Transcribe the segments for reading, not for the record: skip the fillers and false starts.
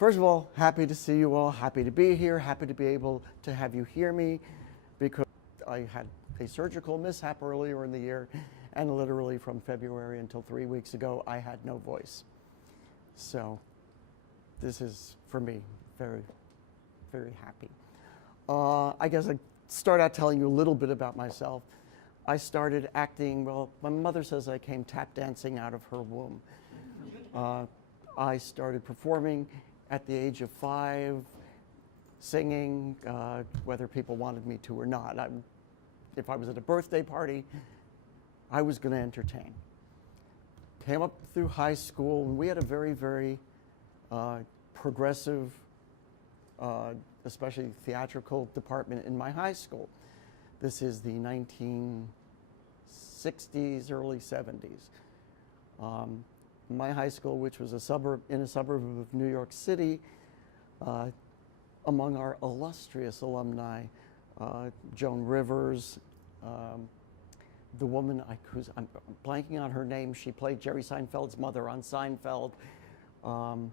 First of all, happy to see you all, happy to be here, happy to be able to have you hear me, because I had a surgical mishap earlier in the year, and literally from February until 3 weeks ago, I had no voice. So this is, for me, very, very happy. I guess I'd start out telling you a little bit about myself. I started acting, well, my mother says I came tap dancing out of her womb. I started performing at the age of 5, singing, whether people wanted me to or not. If I was at a birthday party, I was going to entertain. Came up through high school, and we had a very, very progressive, especially theatrical department in my high school. This is the 1960s, early 70s. My high school, which was in a suburb of New York City, among our illustrious alumni, Joan Rivers, the woman I'm blanking on her name, she played Jerry Seinfeld's mother on Seinfeld, and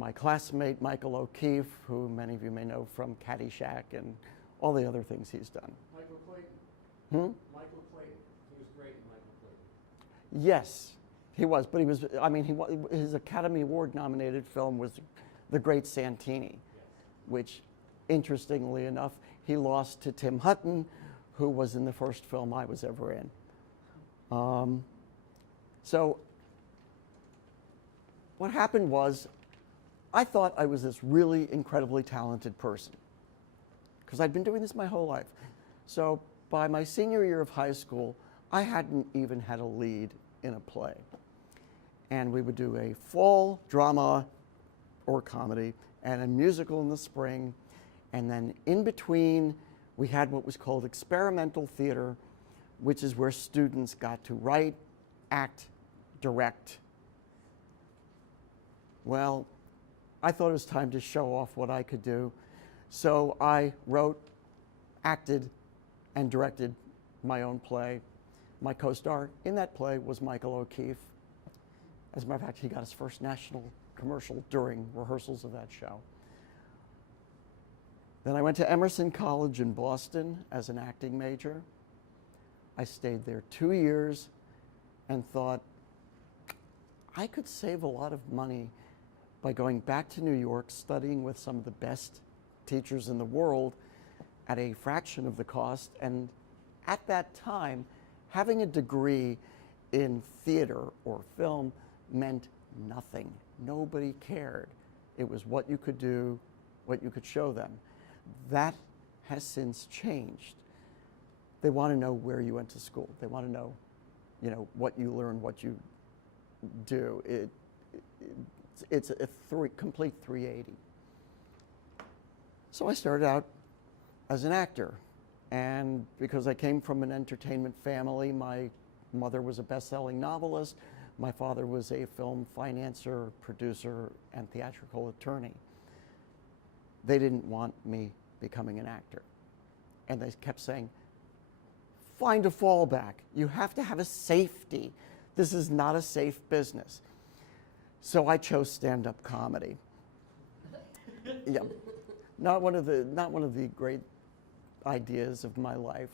my classmate Michael O'Keefe, who many of you may know from Caddyshack and all the other things he's done. Michael Clayton. Michael Clayton. He was great in Michael Clayton. Yes, he was, but his Academy Award nominated film was The Great Santini, yes, which, interestingly enough, he lost to Tim Hutton, who was in the first film I was ever in. So what happened was, I thought I was this really incredibly talented person, because I'd been doing this my whole life. So by my senior year of high school, I hadn't even had a lead in a play. And we would do a fall drama or comedy and a musical in the spring. And then in between, we had what was called experimental theater, which is where students got to write, act, direct. Well, I thought it was time to show off what I could do. So I wrote, acted, and directed my own play. My co-star in that play was Michael O'Keefe. As a matter of fact, he got his first national commercial during rehearsals of that show. Then I went to Emerson College in Boston as an acting major. I stayed there 2 years and thought, I could save a lot of money by going back to New York, studying with some of the best teachers in the world at a fraction of the cost. And at that time, having a degree in theater or film meant nothing. Nobody cared. It was what you could do, what you could show them. That has since changed. They want to know where you went to school. They want to know, what you learn, what you do. It's a complete 380. So I started out as an actor. And because I came from an entertainment family, my mother was a best-selling novelist. My father was a film financier, producer, and theatrical attorney. They didn't want me becoming an actor. And they kept saying, find a fallback. You have to have a safety. This is not a safe business. So I chose stand-up comedy. Yeah, not one of the great ideas of my life.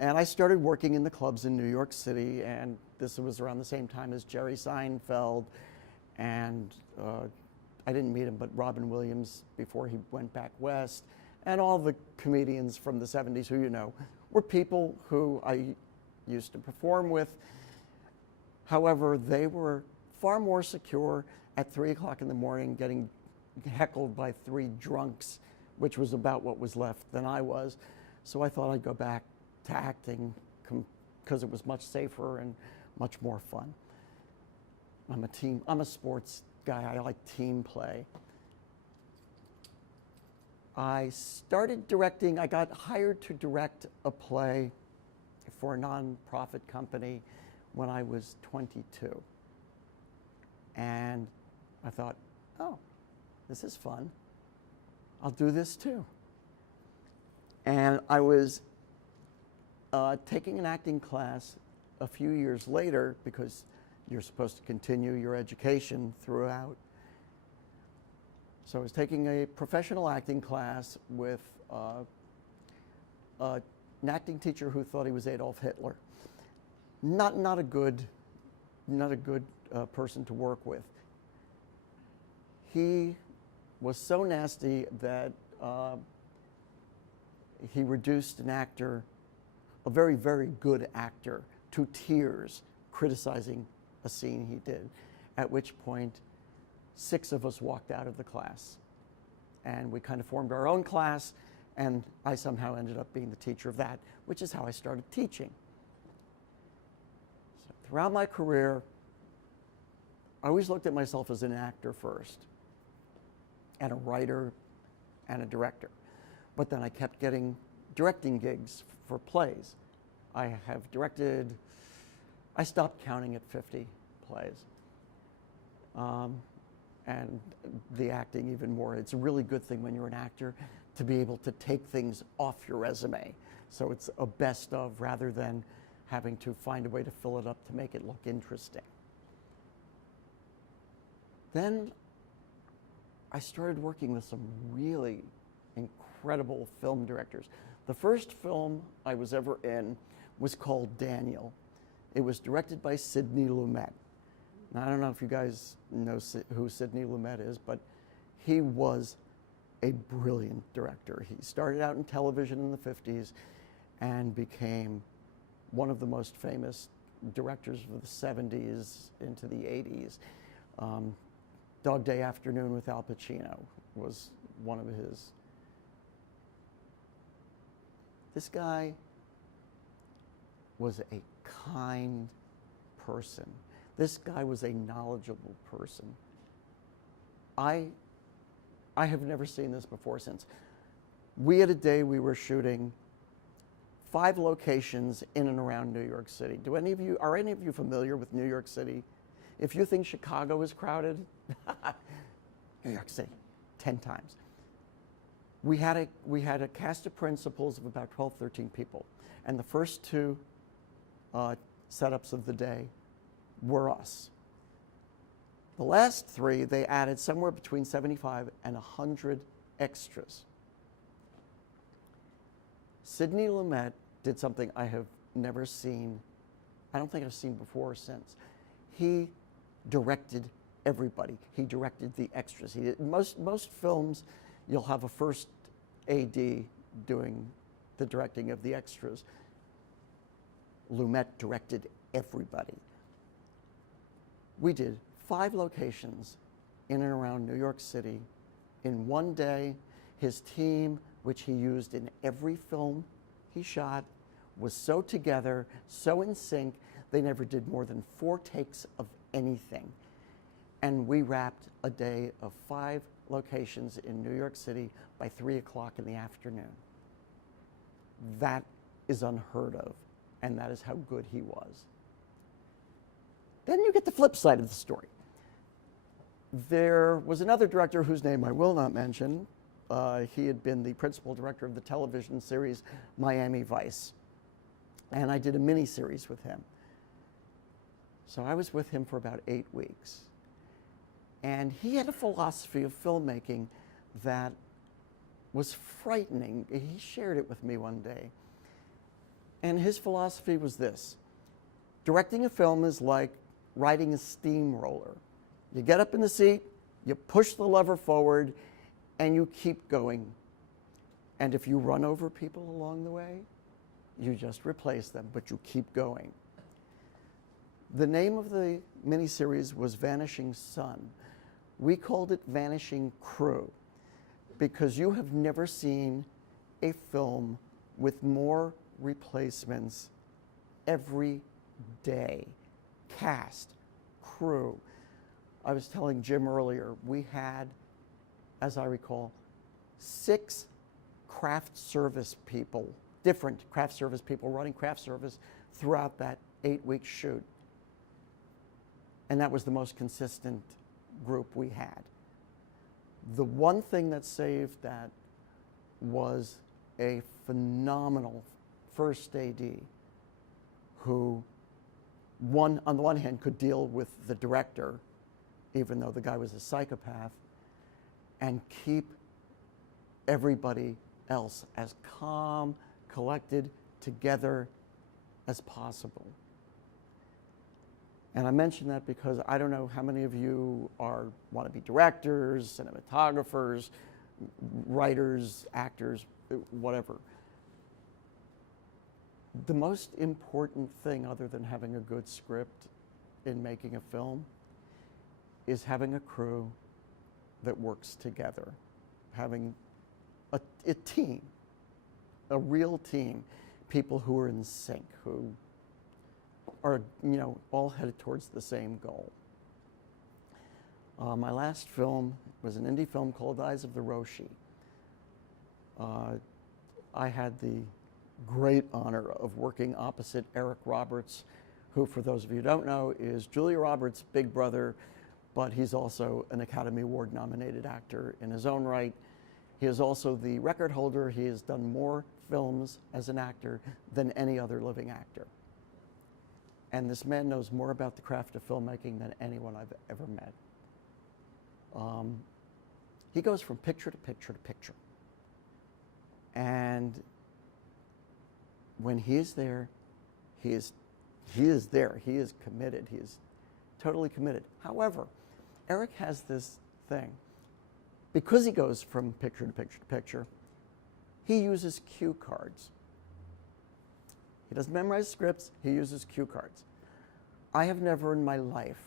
And I started working in the clubs in New York City, and this was around the same time as Jerry Seinfeld, and I didn't meet him, but Robin Williams before he went back west, and all the comedians from the 70s who were people who I used to perform with. However, they were far more secure at 3 o'clock in the morning getting heckled by 3 drunks, which was about what was left than I was. So I thought I'd go back to acting because it was much safer and much more fun. I'm a sports guy. I like team play. I started directing. I got hired to direct a play for a nonprofit company when I was 22. And I thought, oh, this is fun. I'll do this too. And I was taking an acting class a few years later, because you're supposed to continue your education throughout. So I was taking a professional acting class with an acting teacher who thought he was Adolf Hitler. Not a good person to work with. He was so nasty that he reduced an actor, a very, very good actor, to tears criticizing a scene he did, at which point 6 of us walked out of the class. And we kind of formed our own class, and I somehow ended up being the teacher of that, which is how I started teaching. So throughout my career, I always looked at myself as an actor first, and a writer, and a director. But then I kept getting directing gigs for plays. I have directed, I stopped counting at 50 plays. And the acting even more. It's a really good thing when you're an actor to be able to take things off your resume. So it's a best of rather than having to find a way to fill it up to make it look interesting. Then I started working with some really incredible film directors. The first film I was ever in was called Daniel. It was directed by Sidney Lumet. Now, I don't know if you guys know who Sidney Lumet is, but he was a brilliant director. He started out in television in the 50s and became one of the most famous directors of the 70s into the 80s. Dog Day Afternoon with Al Pacino was one of his. This guy was a kind person. This guy was a knowledgeable person. I have never seen this before since. We had a day we were shooting 5 locations in and around New York City. Are any of you familiar with New York City? If you think Chicago is crowded, New York City, 10 times. We had a cast of principals of about 12, 13 people. And the first 2 setups of the day were us. The last 3, they added somewhere between 75 and 100 extras. Sidney Lumet did something I have never seen, I don't think I've seen before or since. He directed everybody. He directed the extras. He did, most films, you'll have a first AD doing the directing of the extras. Lumet directed everybody. We did 5 locations in and around New York City in one day. His team, which he used in every film he shot, was so together, so in sync, they never did more than 4 takes of anything. And we wrapped a day of 5 locations in New York City by 3 o'clock in the afternoon. That is unheard of, and that is how good he was. Then you get the flip side of the story. There was another director whose name I will not mention. He had been the principal director of the television series Miami Vice. And I did a mini-series with him. So I was with him for about 8 weeks. And he had a philosophy of filmmaking that was frightening. He shared it with me one day. And his philosophy was this: directing a film is like riding a steamroller. You get up in the seat, you push the lever forward, and you keep going. And if you run over people along the way, you just replace them, but you keep going. The name of the miniseries was Vanishing Sun. We called it Vanishing Crew because you have never seen a film with more replacements every day. Cast, crew. I was telling Jim earlier, we had, as I recall, 6 craft service people, different craft service people running craft service throughout that 8-week shoot. And that was the most consistent group we had. The one thing that saved that was a phenomenal first AD who, on the one hand, could deal with the director, even though the guy was a psychopath, and keep everybody else as calm, collected, together as possible. And I mention that because I don't know how many of you want to be directors, cinematographers, writers, actors, whatever. The most important thing, other than having a good script in making a film, is having a crew that works together, having a team, a real team, people who are in sync, who are, all headed towards the same goal. My last film was an indie film called Eyes of the Roshi. I had the great honor of working opposite Eric Roberts, who, for those of you who don't know, is Julia Roberts' big brother, but he's also an Academy Award nominated actor in his own right. He is also the record holder. He has done more films as an actor than any other living actor. And this man knows more about the craft of filmmaking than anyone I've ever met. He goes from picture to picture to picture. And when he is there, he is there. He is committed. He is totally committed. However, Eric has this thing. Because he goes from picture to picture to picture, he uses cue cards. He doesn't memorize scripts, he uses cue cards. I have never in my life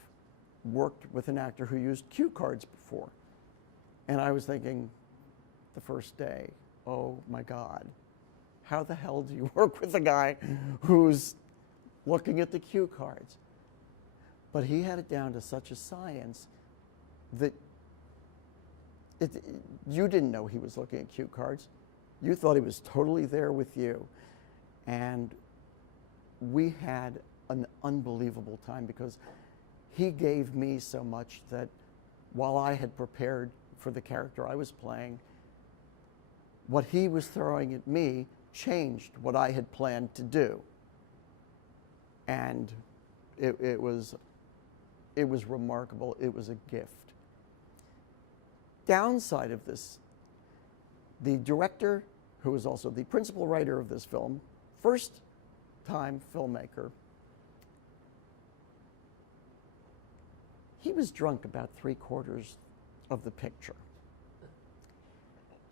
worked with an actor who used cue cards before. And I was thinking the first day, oh my God, how the hell do you work with a guy who's looking at the cue cards? But he had it down to such a science that you didn't know he was looking at cue cards. You thought he was totally there with you. And we had an unbelievable time because he gave me so much that while I had prepared for the character I was playing, what he was throwing at me changed what I had planned to do. And it was remarkable. It was a gift. Downside of this, the director, who was also the principal writer of this film, first-time filmmaker, he was drunk about 3/4 of the picture.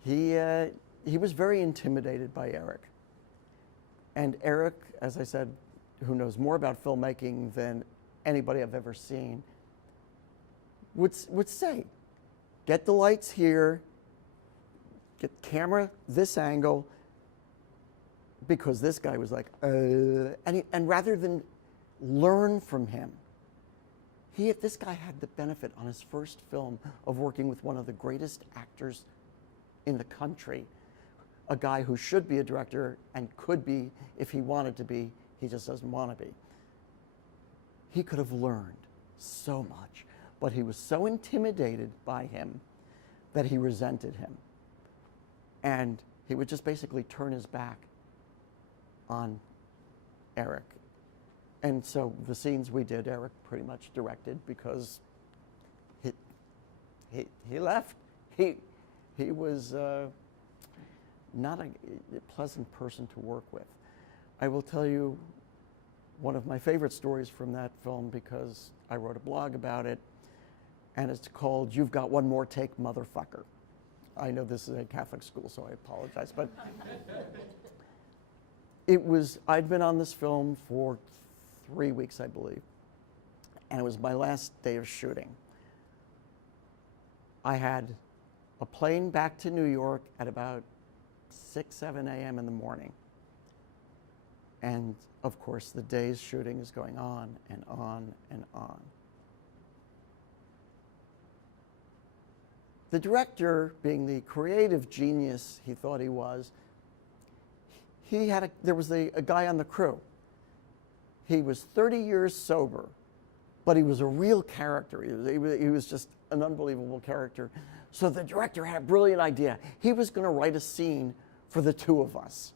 He was very intimidated by Eric. And Eric, as I said, who knows more about filmmaking than anybody I've ever seen, would say, get the lights here, get the camera this angle, because this guy was like, and rather than learn from him, this guy had the benefit on his first film of working with one of the greatest actors in the country, a guy who should be a director and could be if he wanted to be, he just doesn't want to be. He could have learned so much, but he was so intimidated by him that he resented him. And he would just basically turn his back on Eric. And so the scenes we did, Eric pretty much directed because he left. He was not a pleasant person to work with. I will tell you one of my favorite stories from that film because I wrote a blog about it, and it's called "You've Got One More Take, Motherfucker." I know this is a Catholic school, so I apologize, but I'd been on this film for 3 weeks, I believe, and it was my last day of shooting. I had a plane back to New York at about 6, 7 a.m. in the morning. And of course, the day's shooting is going on and on and on. The director, being the creative genius he thought he was, there was a guy on the crew. He was 30 years sober, but he was a real character. He was just an unbelievable character. So the director had a brilliant idea. He was going to write a scene for the two of us.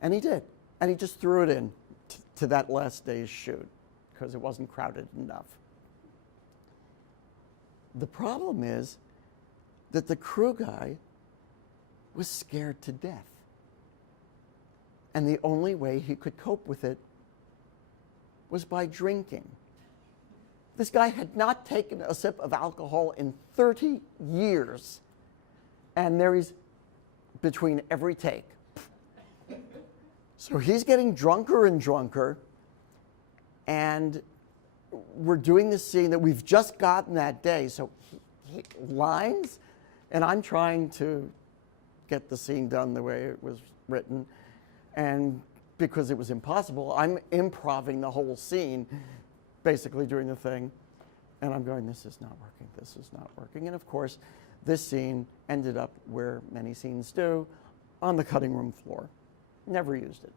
And he did. And he just threw it in to that last day's shoot because it wasn't crowded enough. The problem is that the crew guy was scared to death. And the only way he could cope with it was by drinking. This guy had not taken a sip of alcohol in 30 years. And there he's between every take. So he's getting drunker and drunker. And we're doing this scene that we've just gotten that day. So he lines, and I'm trying to get the scene done the way it was written. And because it was impossible, I'm improvising the whole scene, basically doing the thing. And I'm going, this is not working, this is not working. And of course, this scene ended up where many scenes do, on the cutting room floor. Never used it.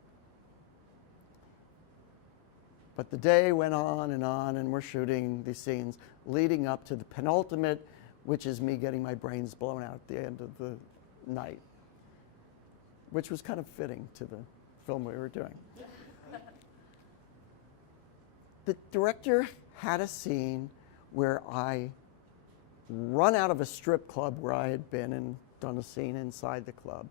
But the day went on, and we're shooting these scenes leading up to the penultimate, which is me getting my brains blown out at the end of the night, which was kind of fitting to the film we were doing. The director had a scene where I run out of a strip club where I had been and done a scene inside the club,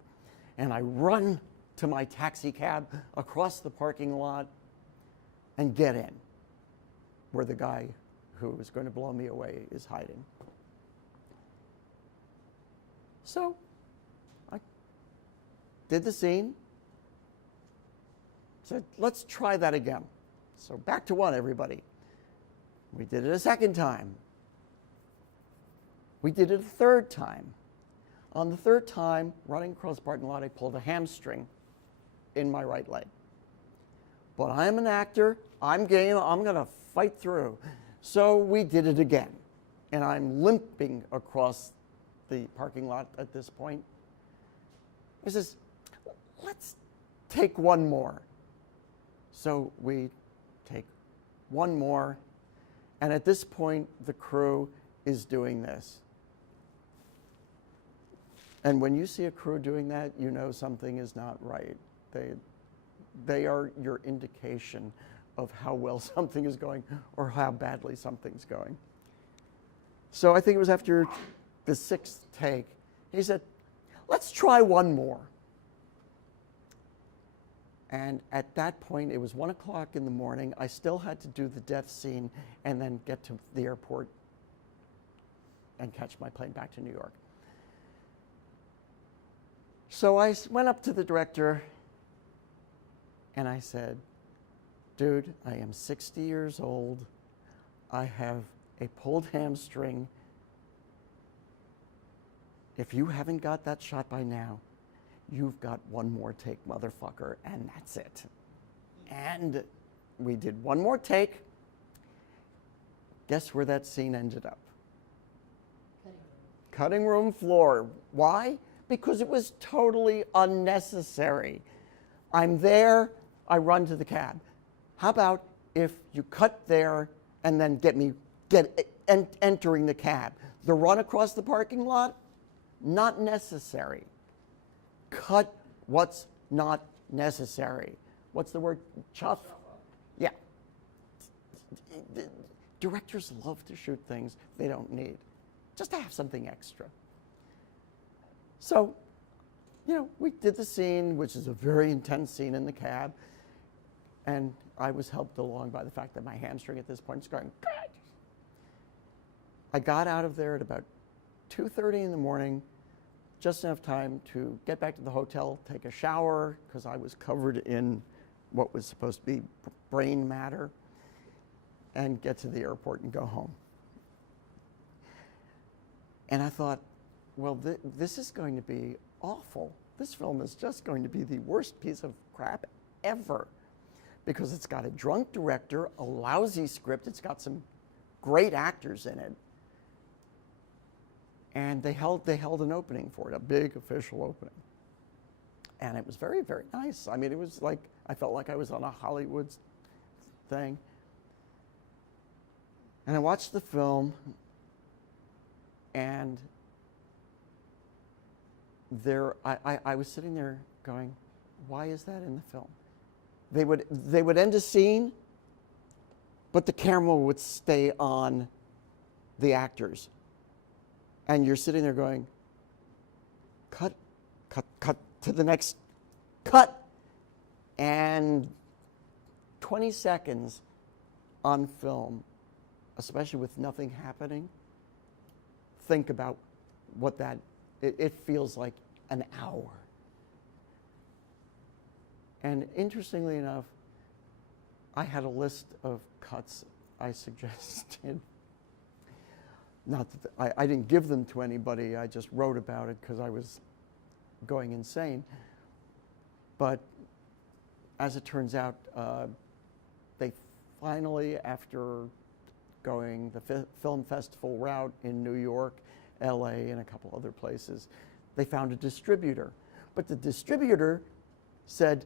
and I run to my taxi cab across the parking lot and get in where the guy who was going to blow me away is hiding. So I did the scene, said, let's try that again. So back to one, everybody. We did it a second time. We did it a third time. On the third time, running across the parking lot, I pulled a hamstring in my right leg. But I'm an actor, I'm game, I'm gonna fight through. So we did it again. And I'm limping across the parking lot at this point. He says, let's take one more. So we take one more. And at this point, the crew is doing this. And when you see a crew doing that, you know something is not right. They are your indication of how well something is going or how badly something's going. So I think it was after the sixth take, he said, let's try one more. And at that point, it was 1 o'clock in the morning. I still had to do the death scene and then get to the airport and catch my plane back to New York. So I went up to the director and I said, dude, I am 60 years old. I have a pulled hamstring. If you haven't got that shot by now, you've got one more take, motherfucker, and that's it. And we did one more take. Guess where that scene ended up? Cutting room floor. Why? Because it was totally unnecessary. I'm there, I run to the cab. How about if you cut there and then entering the cab? The run across the parking lot? Not necessary. Cut what's not necessary. What's the word? Chuff? Yeah. Directors love to shoot things they don't need, just to have something extra. So, we did the scene, which is a very intense scene in the cab, and I was helped along by the fact that my hamstring at this point is going, God. I got out of there at about 2:30 in the morning, just enough time to get back to the hotel, take a shower, because I was covered in what was supposed to be brain matter, and get to the airport and go home. And I thought, well, this is going to be awful. This film is just going to be the worst piece of crap ever, because it's got a drunk director, a lousy script, it's got some great actors in it. And they held an opening for it, a big official opening. And it was very, very nice. I mean, it was like, I felt like I was on a Hollywood thing. And I watched the film, and I was sitting there going, why is that in the film? They would end a scene, but the camera would stay on the actors. And you're sitting there going, cut, cut, cut to the next cut. And 20 seconds on film, especially with nothing happening, think about what that, it feels like an hour. And interestingly enough, I had a list of cuts I suggested. Not that I didn't give them to anybody, I just wrote about it because I was going insane. But as it turns out, they finally, after going the film festival route in New York, LA, and a couple other places, they found a distributor. But the distributor said,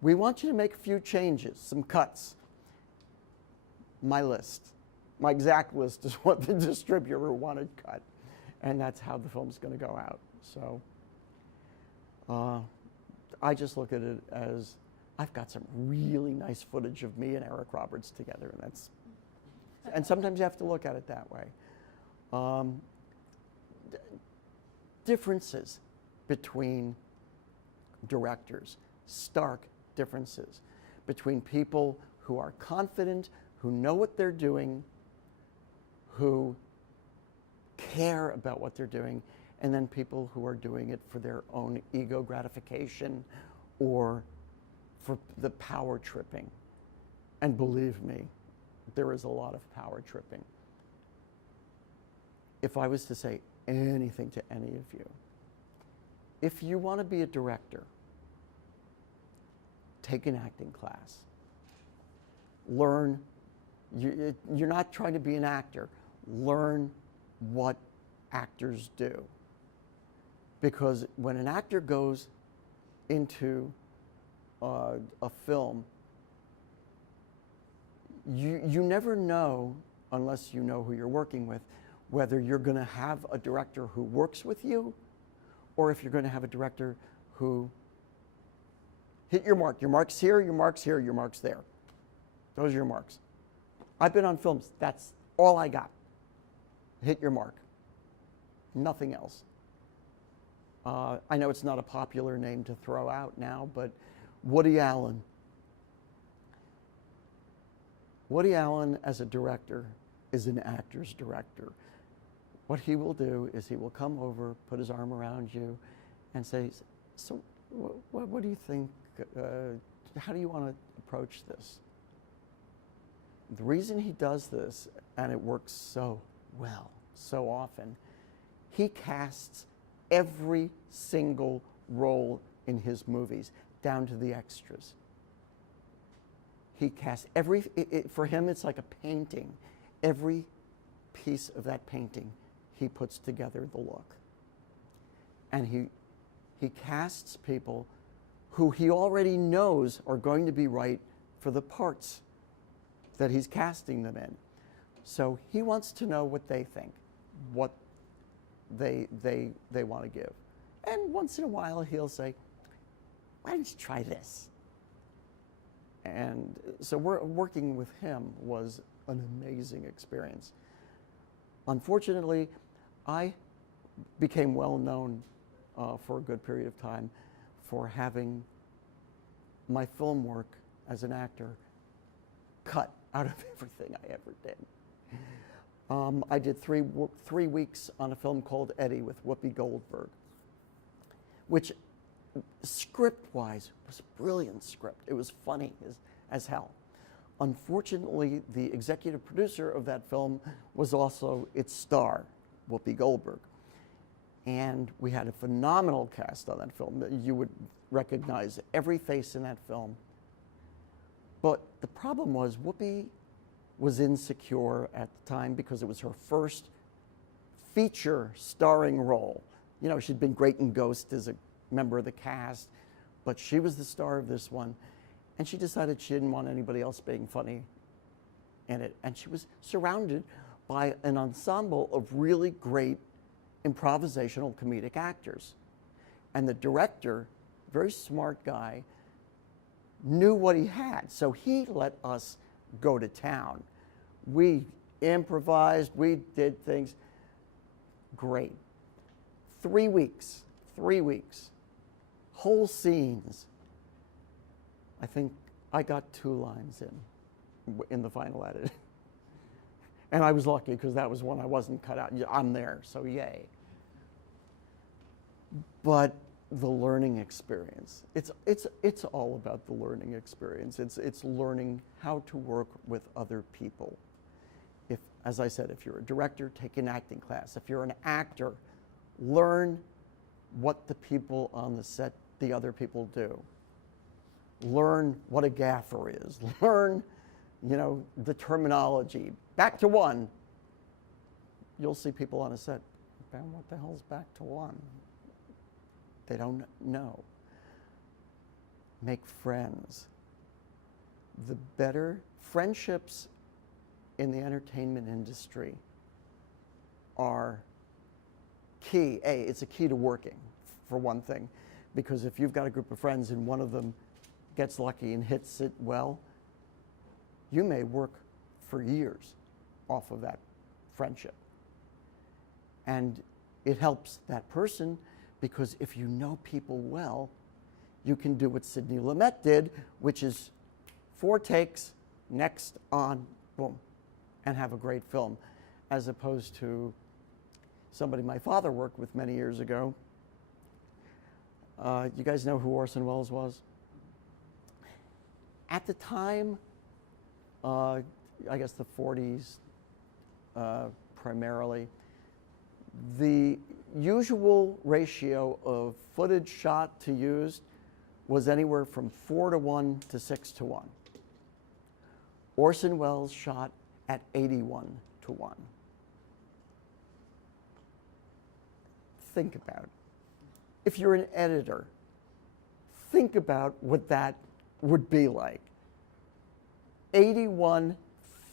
we want you to make a few changes, some cuts. My list, my exact list is what the distributor wanted cut. And that's how the film's going to go out. So I just look at it as, I've got some really nice footage of me and Eric Roberts together, and sometimes you have to look at it that way. Differences between directors, stark differences between people who are confident, who know what they're doing, who care about what they're doing, and then people who are doing it for their own ego gratification or for the power tripping. And believe me, there is a lot of power tripping. If I was to say anything to any of you, if you want to be a director, take an acting class. Learn, you're not trying to be an actor. Learn what actors do. Because when an actor goes into a film, you never know, unless you know who you're working with, whether you're going to have a director who works with you or if you're going to have a director who hit your mark. Your mark's here, your mark's here, your mark's there. Those are your marks. I've been on films. That's all I got. Hit your mark. Nothing else. I know it's not a popular name to throw out now, but Woody Allen. Woody Allen, as a director, is an actor's director. What he will do is he will come over, put his arm around you, and say, so what do you think? How do you want to approach this? The reason he does this, and it works so well, so often, he casts every single role in his movies, down to the extras. He casts for him it's like a painting. Every piece of that painting, he puts together the look. And he casts people who he already knows are going to be right for the parts that he's casting them in. So he wants to know what they think, what they want to give. And once in a while he'll say, why don't you try this? And so working with him was an amazing experience. Unfortunately, I became well known for a good period of time for having my film work as an actor cut out of everything I ever did. I did three weeks on a film called Eddie with Whoopi Goldberg, which script-wise was a brilliant script. It was funny as hell. Unfortunately, the executive producer of that film was also its star, Whoopi Goldberg. And we had a phenomenal cast on that film. You would recognize every face in that film. But the problem was Whoopi was insecure at the time because it was her first feature starring role. You know, she'd been great in Ghost as a member of the cast, but she was the star of this one. And she decided she didn't want anybody else being funny in it. And she was surrounded by an ensemble of really great improvisational comedic actors. And the director, very smart guy, knew what he had. So he let us go to town. We improvised, we did things. great. 3 weeks, 3 weeks, whole scenes. I think I got 2 lines in the final edit. And I was lucky because that was one I wasn't cut out. I'm there, so yay. But the learning experience, it's all about the learning experience. It's learning how to work with other people. If, as I said, if you're a director, take an acting class. If you're an actor, learn what the people on the set, the other people do. Learn what a gaffer is. Learn, the terminology. Back to one. You'll see people on a set, man, what the hell's back to one? They don't know. Make friends. The better friendships in the entertainment industry are key. It's a key to working, for one thing, because if you've got a group of friends and one of them gets lucky and hits it well, you may work for years off of that friendship. And it helps that person because if you know people well, you can do what Sidney Lumet did, which is 4 takes, next, on, boom, and have a great film, as opposed to somebody my father worked with many years ago. You guys know who Orson Welles was? At the time, I guess the 40s primarily, the usual ratio of footage shot to used was anywhere from 4:1 to 6:1. Orson Welles shot at 81:1. Think about it. If you're an editor, think about what that would be like. 81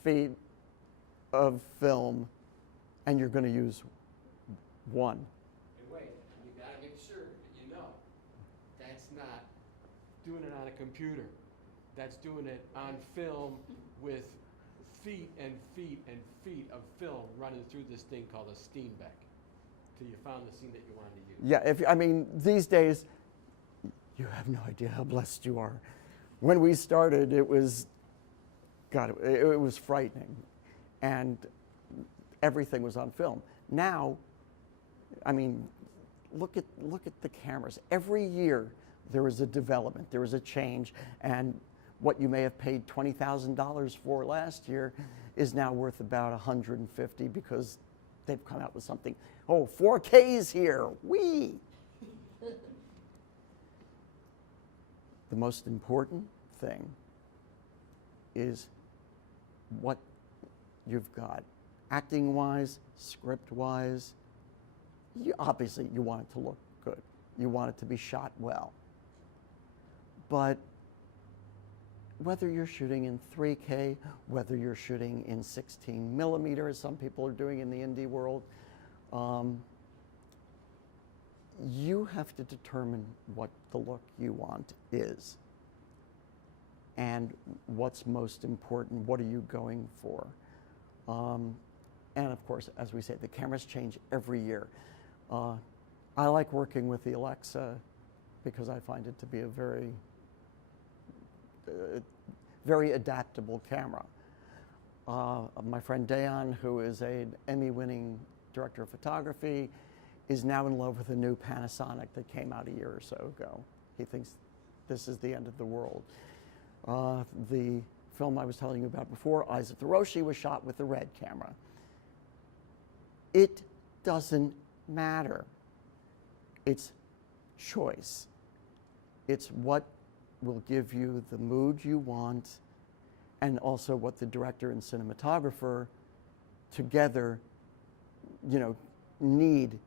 feet of film, and you're going to use 1. And wait, you gotta make sure that you know that's not doing it on a computer. That's doing it on film with feet and feet and feet of film running through this thing called a Steenbeck till you found the scene that you wanted to use. Yeah, these days, you have no idea how blessed you are. When we started, it was, God, it was frightening. And everything was on film. Now, look at the cameras. Every year, there is a development, there is a change, and what you may have paid $20,000 for last year is now worth about $150 because they've come out with something. Oh, 4K's here, whee! The most important thing is what you've got. Acting-wise, script-wise, obviously you want it to look good. You want it to be shot well. But whether you're shooting in 3K, whether you're shooting in 16 millimeter, as some people are doing in the indie world, you have to determine what the look you want is. And what's most important, what are you going for? And of course, as we say, the cameras change every year. I like working with the Alexa because I find it to be a very adaptable camera. My friend Dayan, who is an Emmy-winning director of photography, is now in love with a new Panasonic that came out a year or so ago. He thinks this is the end of the world. The film I was telling you about before, Eyes of Hiroshi, was shot with the red camera. It doesn't matter. It's choice. It's what will give you the mood you want and also what the director and cinematographer together, need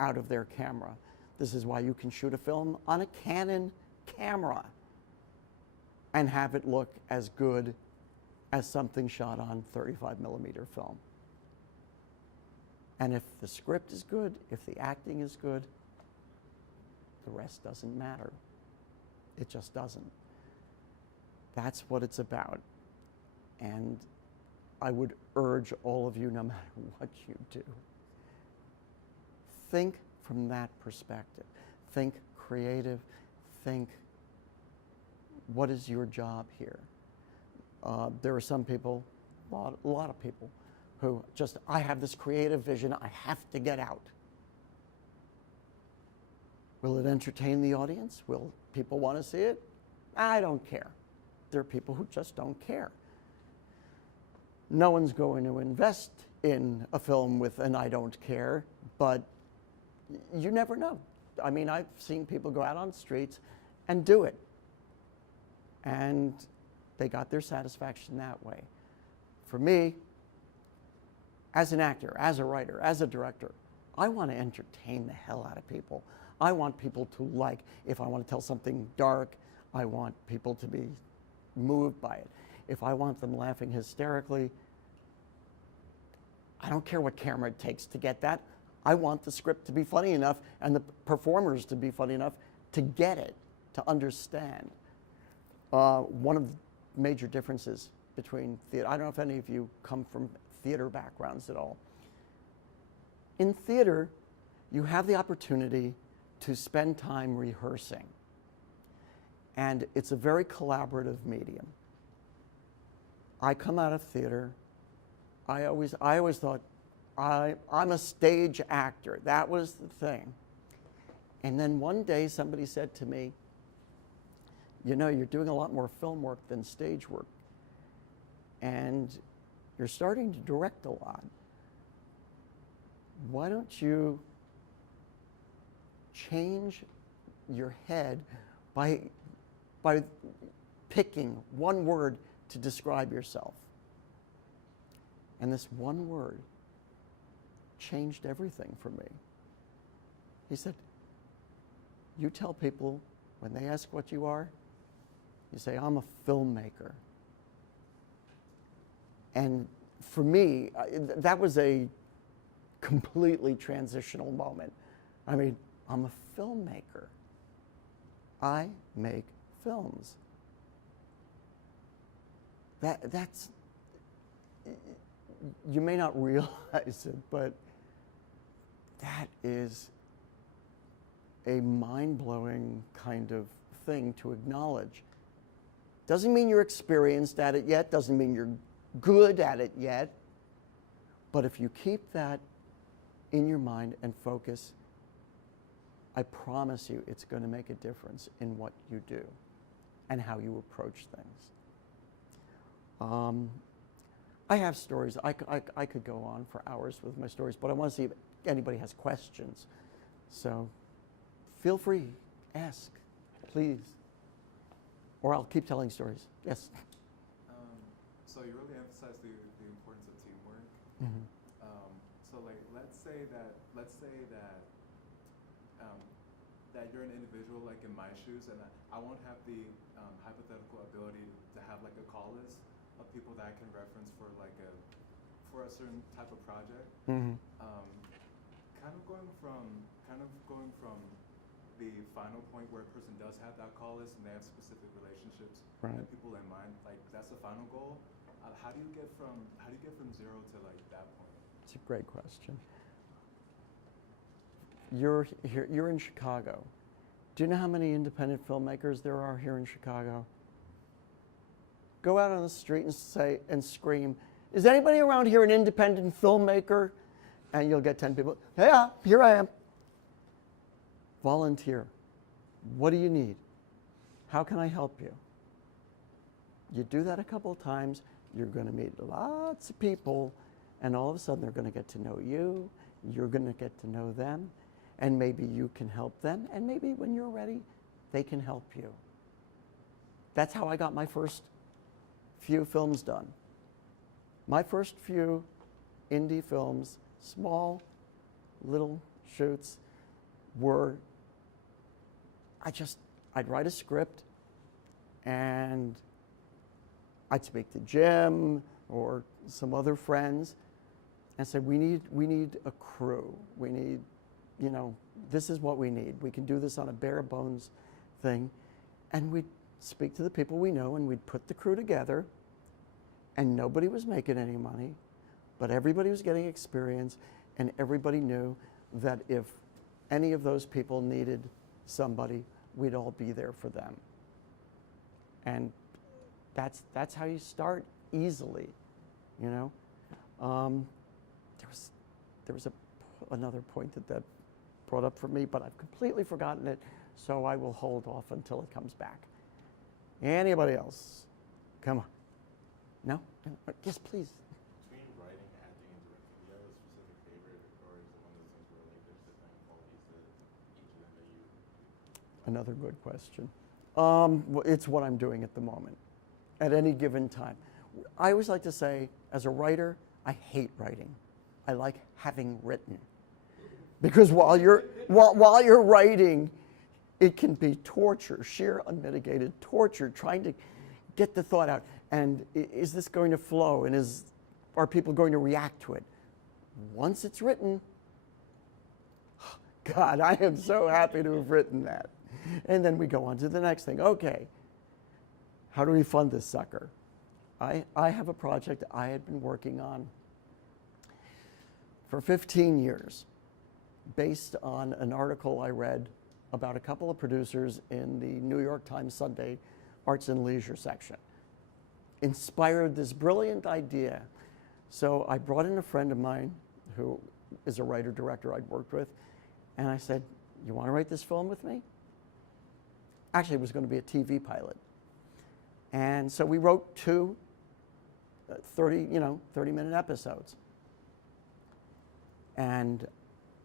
out of their camera. This is why you can shoot a film on a Canon camera and have it look as good as something shot on 35 millimeter film. And if the script is good, if the acting is good, the rest doesn't matter. It just doesn't. That's what it's about. And I would urge all of you, no matter what you do, think from that perspective. Think creative, think what is your job here? There are some people, a lot of people, who just, I have this creative vision, I have to get out. Will it entertain the audience? Will people want to see it? I don't care. There are people who just don't care. No one's going to invest in a film with an I don't care, but you never know. I mean, I've seen people go out on the streets and do it. And they got their satisfaction that way. For me, as an actor, as a writer, as a director, I want to entertain the hell out of people. I want people to like, if I want to tell something dark, I want people to be moved by it. If I want them laughing hysterically, I don't care what camera it takes to get that. I want the script to be funny enough and the performers to be funny enough to get it, to understand. One of the major differences between theater, I don't know if any of you come from theater backgrounds at all. In theater, you have the opportunity to spend time rehearsing. And it's a very collaborative medium. I come out of theater, I always thought, I'm a stage actor. That was the thing. And then one day somebody said to me, you know, you're doing a lot more film work than stage work. And you're starting to direct a lot. Why don't you change your head by picking one word to describe yourself? And this one word changed everything for me. He said, you tell people when they ask what you are, you say, I'm a filmmaker. And for me, that was a completely transitional moment. I mean, I'm a filmmaker. I make films. That's, you may not realize it, but that is a mind-blowing kind of thing to acknowledge. Doesn't mean you're experienced at it yet, doesn't mean you're good at it yet, but if you keep that in your mind and focus, I promise you it's going to make a difference in what you do and how you approach things. I have stories. I could go on for hours with my stories, but I want to see if anybody has questions. So feel free, ask, please. Or I'll keep telling stories. Yes? So you really emphasize the importance of teamwork. Mm-hmm. So like, let's say that that you're an individual like in my shoes, and I won't have the hypothetical ability to have like a call list of people that I can reference for a certain type of project. Mm-hmm. Kind of going from the final point where a person does have that call list and they have specific relationships Right. and people in mind, like that's the final goal. How do you get from zero to like that point? It's a great question. You're here. You're in Chicago. Do you know how many independent filmmakers there are here in Chicago? Go out on the street and say and scream, "Is anybody around here an independent filmmaker?" And you'll get 10 people. Yeah, here I am. Volunteer. What do you need? How can I help you? You do that a couple of times, you're going to meet lots of people, and all of a sudden they're going to get to know you, you're going to get to know them, and maybe you can help them, and maybe when you're ready, they can help you. That's how I got my first few films done. My first few indie films, small, little shoots, were, I'd write a script, and I'd speak to Jim or some other friends and say, we need a crew. We need, this is what we need. We can do this on a bare bones thing. And we'd speak to the people we know, and we'd put the crew together, and nobody was making any money, but everybody was getting experience, and everybody knew that if any of those people needed somebody, we'd all be there for them. And that's how you start easily, you know. There was another point that brought up for me, but I've completely forgotten it, so I will hold off until it comes back. Anybody else? Come on. No? Yes, please. Between writing, acting, and directing, do you have a specific favorite, or is it one of those things where like there's different qualities to each of them that you? Another good question. It's what I'm doing at the moment, at any given time. I always like to say, as a writer, I hate writing. I like having written, because while you're writing, it can be torture, sheer unmitigated torture, trying to get the thought out. And is this going to flow? And are people going to react to it? Once it's written, God, I am so happy to have written that. And then we go on to the next thing. Okay, how do we fund this sucker? I have a project I had been working on for 15 years, based on an article I read about a couple of producers in the New York Times Sunday Arts and Leisure section. Inspired this brilliant idea. So I brought in a friend of mine who is a writer-director I'd worked with, and I said, you want to write this film with me? Actually, it was going to be a TV pilot. And so we wrote two 30-minute episodes. And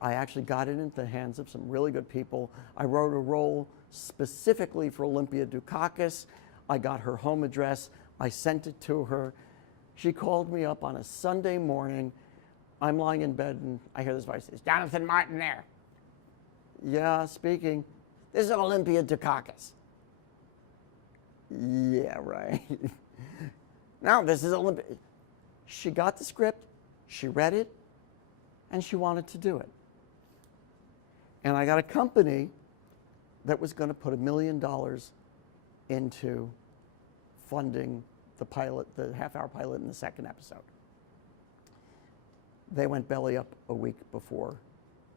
I actually got it into the hands of some really good people. I wrote a role specifically for Olympia Dukakis. I got her home address. I sent it to her. She called me up on a Sunday morning. I'm lying in bed and I hear this voice. Is Jonathan Marten there? Yeah, speaking. This is Olympia Dukakis. Yeah, right. No, this is Olympia. She got the script, she read it, and she wanted to do it. And I got a company that was going to put $1 million into funding the pilot, the half-hour pilot in the second episode. They went belly up a week before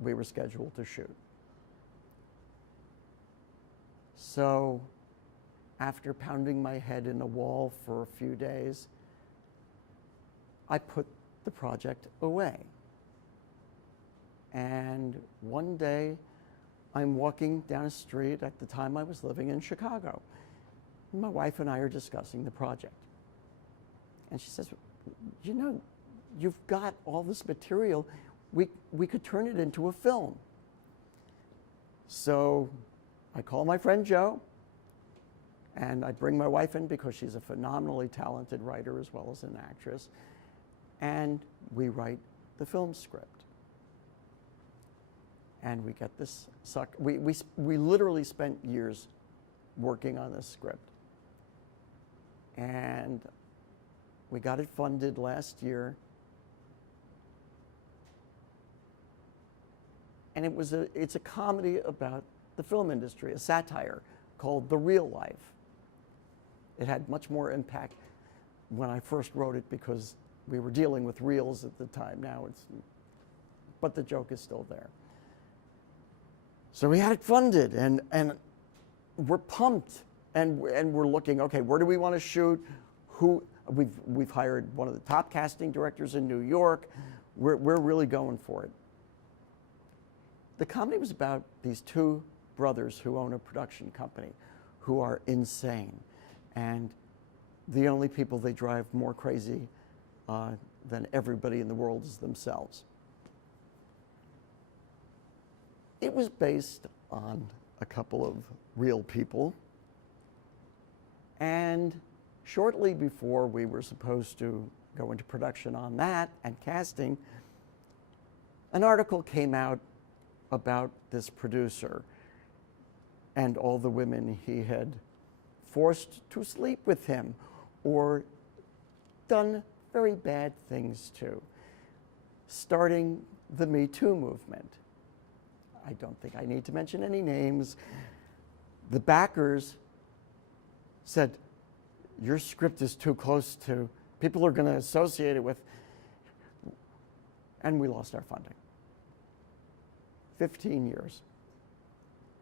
we were scheduled to shoot. So after pounding my head in the wall for a few days, I put the project away. And one day, I'm walking down a street. At the time, I was living in Chicago. My wife and I are discussing the project. And she says, you know, you've got all this material. We could turn it into a film. So I call my friend Joe, and I bring my wife in because she's a phenomenally talented writer as well as an actress. And we write the film script. And we get this sucker. We literally spent years working on this script. And we got it funded last year. And it's a comedy about the film industry, a satire called The Real Life. It had much more impact when I first wrote it because we were dealing with reels at the time. Now but the joke is still there. So we had it funded, and we're pumped, and we're looking. Okay, where do we want to shoot? We've hired one of the top casting directors in New York. We're really going for it. The comedy was about these two brothers who own a production company, who are insane, and the only people they drive more crazy than everybody in the world is themselves. It was based on a couple of real people. And shortly before we were supposed to go into production on that and casting, an article came out about this producer and all the women he had forced to sleep with him or done very bad things to, starting the Me Too movement. I don't think I need to mention any names. The backers said, your script is too close to, people are going to associate it with, and we lost our funding. 15 years.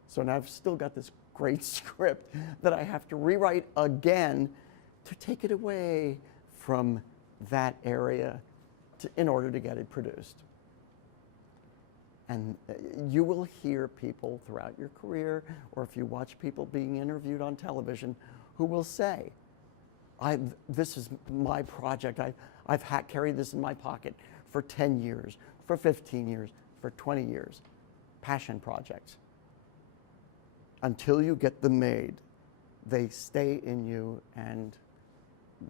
So now I've still got this great script that I have to rewrite again to take it away from that area in order to get it produced. And you will hear people throughout your career, or if you watch people being interviewed on television, who will say, this is my project. I've carried this in my pocket for 10 years, for 15 years, for 20 years. Passion projects. Until you get them made, they stay in you, and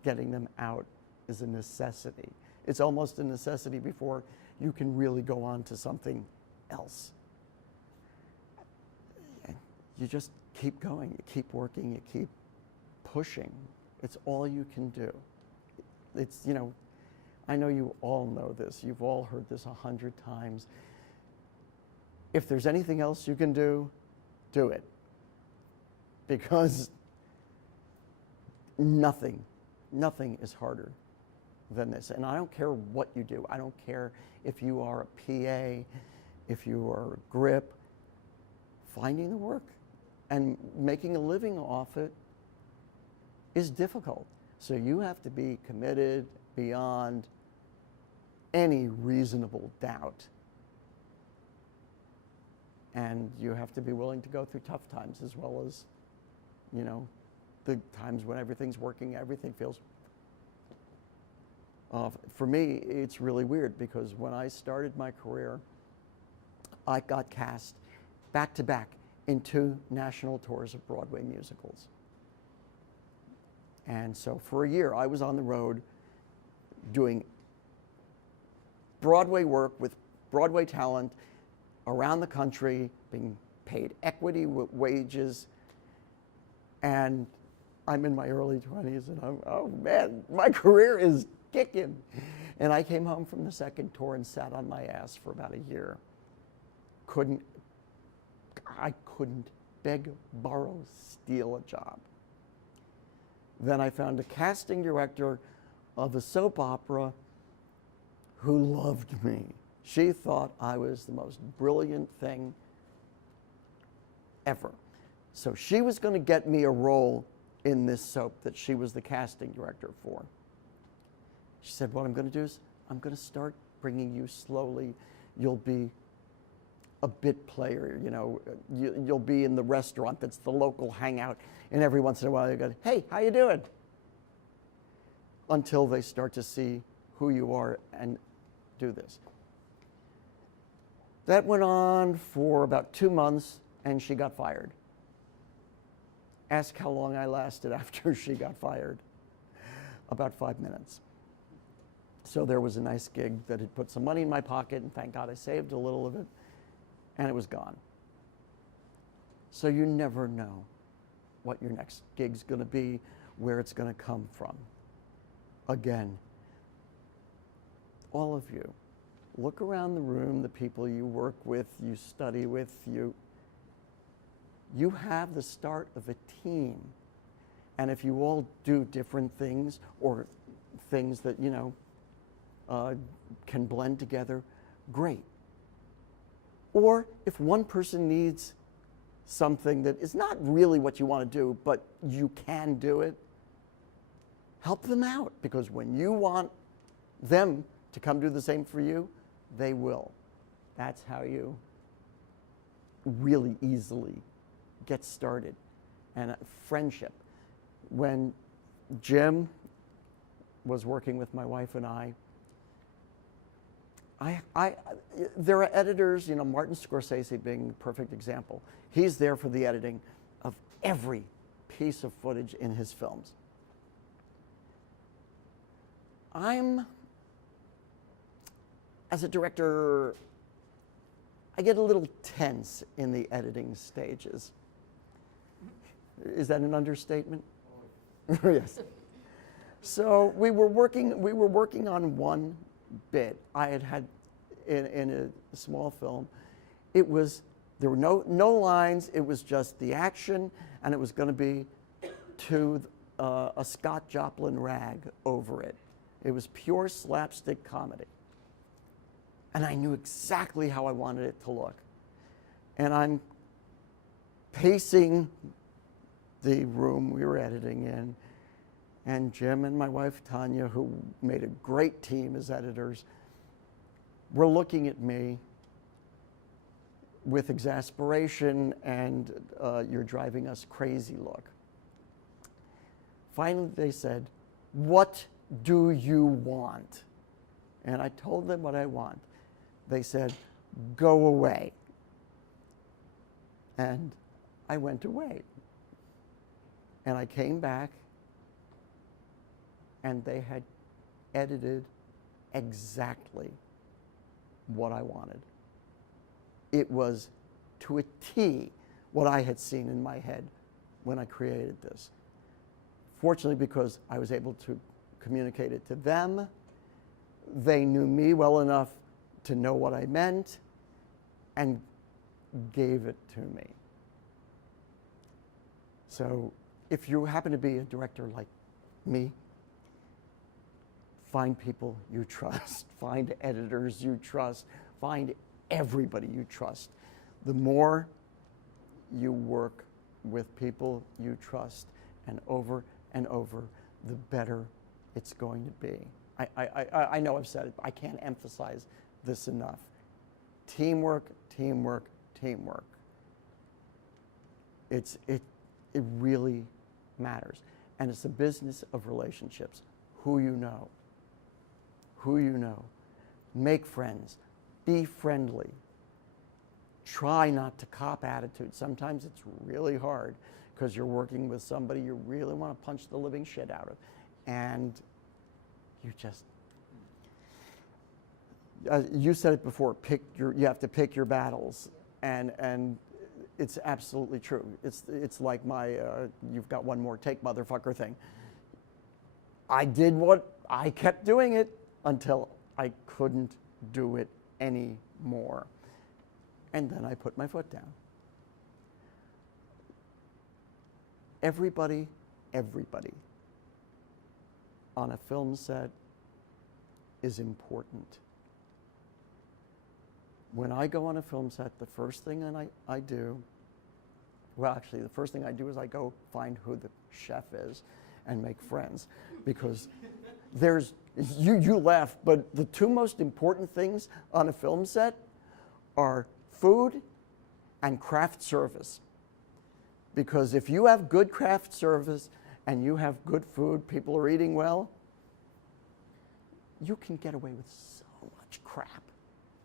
getting them out is a necessity. It's almost a necessity before you can really go on to something else. You just keep going, you keep working, you keep pushing. It's all you can do. It's, you know, I know you all know this. You've all heard this 100 times. If there's anything else you can do, do it. Because nothing is harder than this. And I don't care what you do. I don't care if you are a PA, if you are a grip. Finding the work and making a living off it is difficult. So you have to be committed beyond any reasonable doubt. And you have to be willing to go through tough times as well as, you know, the times when everything's working, everything feels. For me, it's really weird because when I started my career, I got cast back to back in 2 national tours of Broadway musicals. And so for a year, I was on the road doing Broadway work with Broadway talent around the country, being paid equity wages. And I'm in my early 20s, and oh man, my career is kicking. And I came home from the second tour and sat on my ass for about a year. I couldn't beg, borrow, steal a job. Then I found a casting director of a soap opera who loved me. She thought I was the most brilliant thing ever. So she was going to get me a role in this soap that she was the casting director for. She said, what I'm going to do is I'm going to start bringing you slowly. You'll be a bit player, you know, you'll be in the restaurant that's the local hangout, and every once in a while you go, hey, how you doing? Until they start to see who you are and do this. That went on for about 2 months, and she got fired. Ask how long I lasted after she got fired. About 5 minutes. So there was a nice gig that had put some money in my pocket, and thank God I saved a little of it, and it was gone. So you never know what your next gig's going to be, where it's going to come from. Again, all of you, look around the room, the people you work with, you study with, you have the start of a team. And if you all do different things, or things that, you know, can blend together, great. Or if one person needs something that is not really what you want to do, but you can do it, help them out. Because when you want them to come do the same for you, they will. That's how you really easily get started. And friendship. When Jim was working with my wife and there are editors, you know, Martin Scorsese being a perfect example. He's there for the editing of every piece of footage in his films. As a director, I get a little tense in the editing stages. Is that an understatement? Yes. So we were working on one bit I had in a small film. There were no lines. It was just the action, and it was going to be to a Scott Joplin rag over it. It was pure slapstick comedy. And I knew exactly how I wanted it to look. And I'm pacing the room we were editing in, and Jim and my wife Tanya, who made a great team as editors, were looking at me with exasperation and you're driving us crazy look. Finally, they said, "What do you want?" And I told them what I want. They said, "Go away." And I went away. And I came back, and they had edited exactly what I wanted. It was to a T what I had seen in my head when I created this. Fortunately, because I was able to communicate it to them, they knew me well enough to know what I meant and gave it to me. So if you happen to be a director like me, find people you trust, find editors you trust, find everybody you trust. The more you work with people you trust and over, the better it's going to be. I know I've said it, but I can't emphasize this enough. Teamwork, teamwork, teamwork. It really matters. And it's a business of relationships. Who you know. Who you know. Make friends. Be friendly. Try not to cop attitude. Sometimes it's really hard because you're working with somebody you really want to punch the living shit out of. And you just, you said it before, you have to pick your battles. And it's absolutely true. It's like my, you've got one more take, motherfucker thing. I kept doing it until I couldn't do it anymore. And then I put my foot down. Everybody on a film set is important. When I go on a film set, the first thing I do, well, actually, the first thing I do is I go find who the chef is and make friends. Because there's, you laugh, but the two most important things on a film set are food and craft service. Because if you have good craft service and you have good food, people are eating well, you can get away with so much crap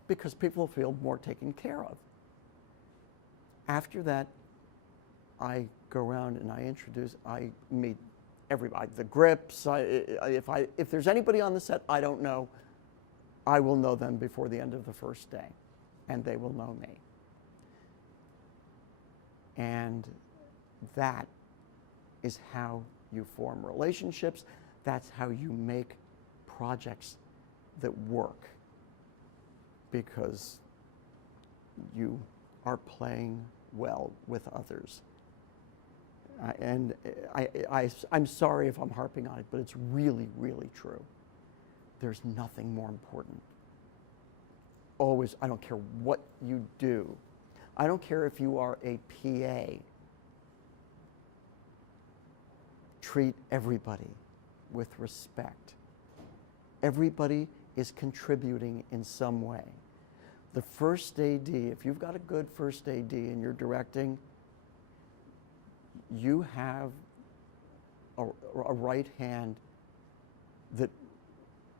because people feel more taken care of. After that, I go around and I meet everybody, the grips. If there's anybody on the set I don't know, I will know them before the end of the first day, and they will know me. And that is how you form relationships. That's how you make projects that work, because you are playing well with others. And I'm sorry if I'm harping on it, but it's really, really true. There's nothing more important. Always, I don't care what you do. I don't care if you are a PA. Treat everybody with respect. Everybody is contributing in some way. The first AD, if you've got a good first AD and you're directing, you have a right hand that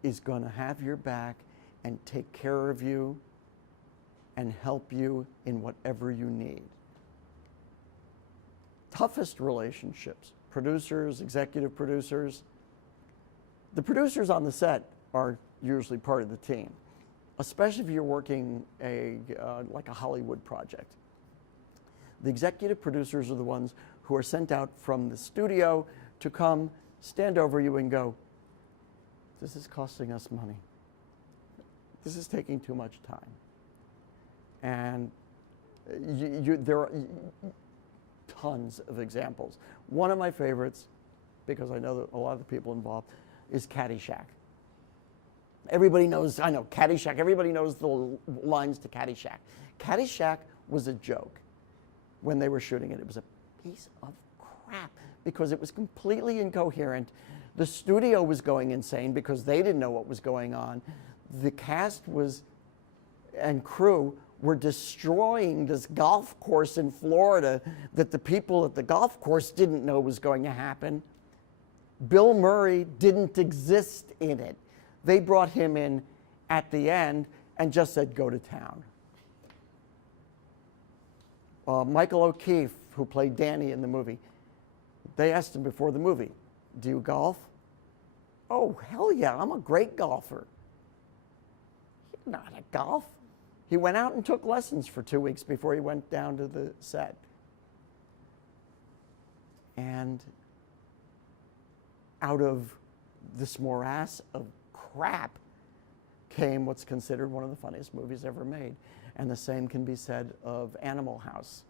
is going to have your back and take care of you and help you in whatever you need. Toughest relationships, producers, executive producers. The producers on the set are usually part of the team, especially if you're working like a Hollywood project. The executive producers are the ones who are sent out from the studio to come stand over you and go, "This is costing us money. This is taking too much time." And there are tons of examples. One of my favorites, because I know that a lot of the people involved, is Caddyshack. Everybody knows, I know, Caddyshack. Everybody knows the lines to Caddyshack. Caddyshack was a joke when they were shooting it. It was a piece of crap because it was completely incoherent. The studio was going insane because they didn't know what was going on. The cast and crew were destroying this golf course in Florida that the people at the golf course didn't know was going to happen. Bill Murray didn't exist in it. They brought him in at the end and just said, go to town. Michael O'Keefe, who played Danny in the movie, they asked him before the movie, do you golf? Oh, hell yeah, I'm a great golfer. He's not a golf. He went out and took lessons for 2 weeks before he went down to the set. And out of this morass of crap came what's considered one of the funniest movies ever made. And the same can be said of Animal House.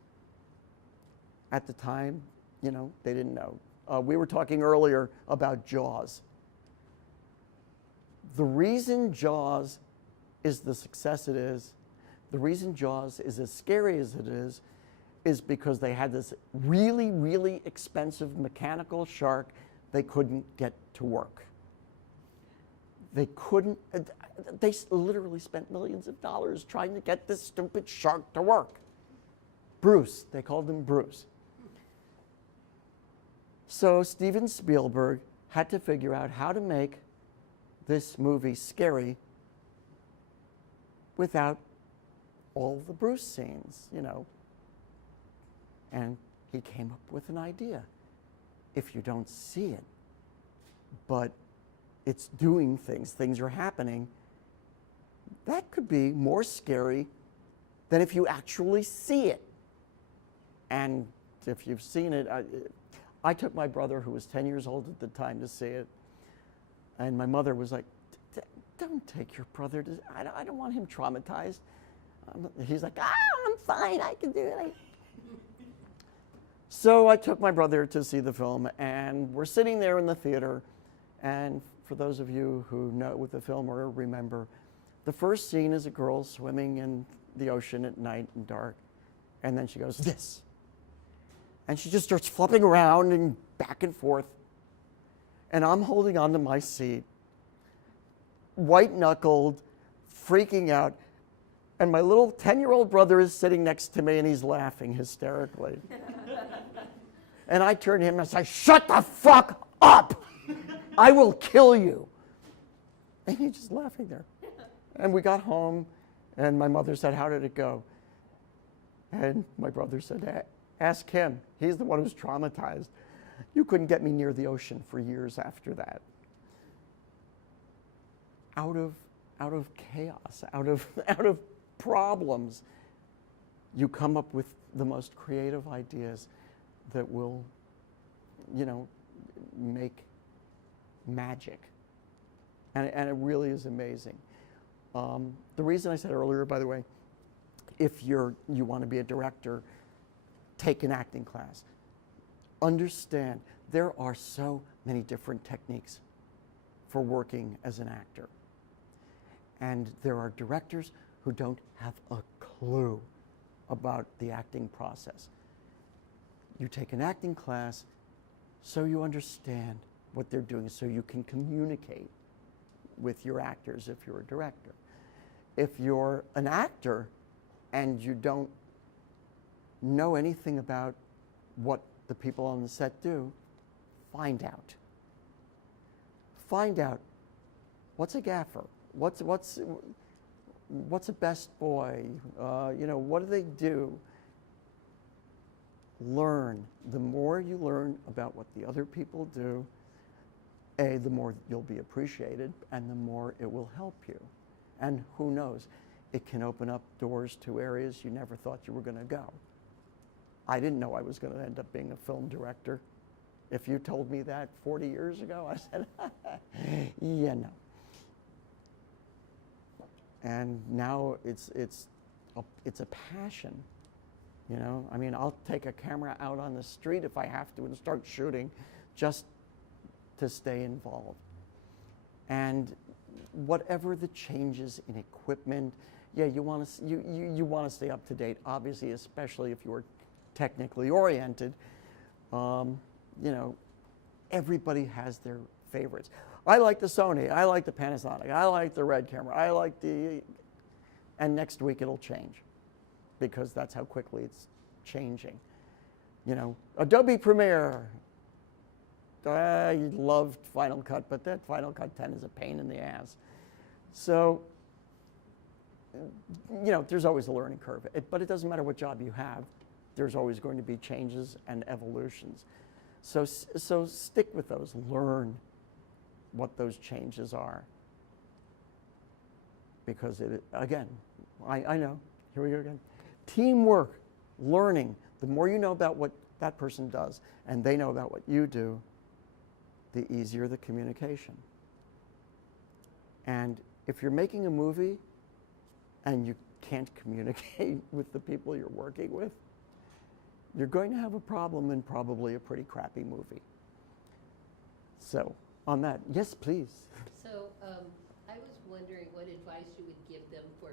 At the time, you know, they didn't know. We were talking earlier about Jaws. The reason Jaws is the success it is, the reason Jaws is as scary as it is because they had this really, really expensive mechanical shark they couldn't get to work. They couldn't, they literally spent millions of dollars trying to get this stupid shark to work. Bruce, they called him Bruce. So Steven Spielberg had to figure out how to make this movie scary without all the Bruce scenes, you know. And he came up with an idea. If you don't see it, but it's doing things, things are happening, that could be more scary than if you actually see it. And if you've seen it, I took my brother, who was 10 years old at the time, to see it. And my mother was like, don't take your brother to, I don't want him traumatized. He's like, I'm fine, I can do it. So I took my brother to see the film, and we're sitting there in the theater. And for those of you who know with the film or remember, the first scene is a girl swimming in the ocean at night and dark. And then she goes, this. And she just starts flopping around and back and forth. And I'm holding onto my seat, white-knuckled, freaking out. And my little 10-year-old brother is sitting next to me, and he's laughing hysterically. And I turn to him and I say, shut the fuck up! I will kill you. And he's just laughing there. And we got home, and my mother said, how did it go? And my brother said, ask him. He's the one who's traumatized. You couldn't get me near the ocean for years after that. Out of chaos, out of problems, you come up with the most creative ideas that will, you know, make magic. And it really is amazing. The reason I said earlier, by the way, if you want to be a director, take an acting class. Understand there are so many different techniques for working as an actor. And there are directors who don't have a clue about the acting process. You take an acting class so you understand what they're doing, so you can communicate with your actors if you're a director. If you're an actor and you don't know anything about what the people on the set do, find out. Find out what's a gaffer, what's a best boy, you know, what do they do? Learn. The more you learn about what the other people do, the more you'll be appreciated, and the more it will help you. And who knows, it can open up doors to areas you never thought you were going to go. I didn't know I was going to end up being a film director. If you told me that 40 years ago, I said, yeah, no. And now it's a passion, you know? I mean, I'll take a camera out on the street if I have to and start shooting just to stay involved. And whatever the changes in equipment, yeah, you want to you want to stay up to date, obviously, especially if you're technically oriented. You know, everybody has their favorites. I like the Sony, I like the Panasonic, I like the Red camera, I like the, and next week it'll change because that's how quickly it's changing. You know, Adobe Premiere. I loved Final Cut, but that Final Cut 10 is a pain in the ass. So, you know, there's always a learning curve. But it doesn't matter what job you have. There's always going to be changes and evolutions. So stick with those. Learn what those changes are. Because, again, I know. Here we go again. Teamwork, learning. The more you know about what that person does and they know about what you do, the easier the communication. And if you're making a movie and you can't communicate with the people you're working with, you're going to have a problem and probably a pretty crappy movie. So, on that, yes, please. So, I was wondering what advice you would give them for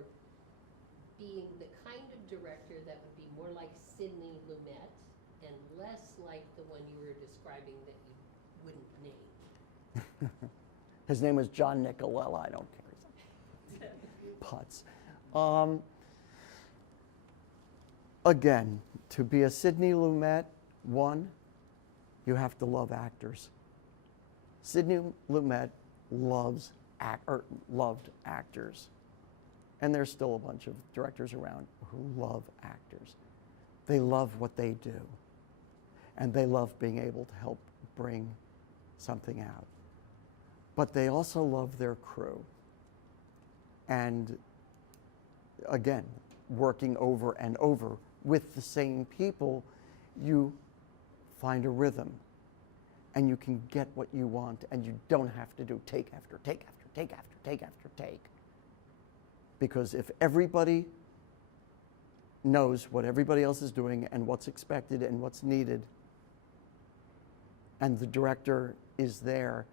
being the kind of director that would be more like Sidney Lumet and less like the one you were describing that you wouldn't name. His name was John Nicolella, I don't care. Putz. Again, to be a Sidney Lumet, one, you have to love actors. Sidney Lumet loved actors. And there's still a bunch of directors around who love actors. They love what they do. And they love being able to help bring something out. But they also love their crew. And again, working over and over with the same people, you find a rhythm. And you can get what you want, and you don't have to do take after take after take after take after take. Because if everybody knows what everybody else is doing and what's expected and what's needed, and the director is there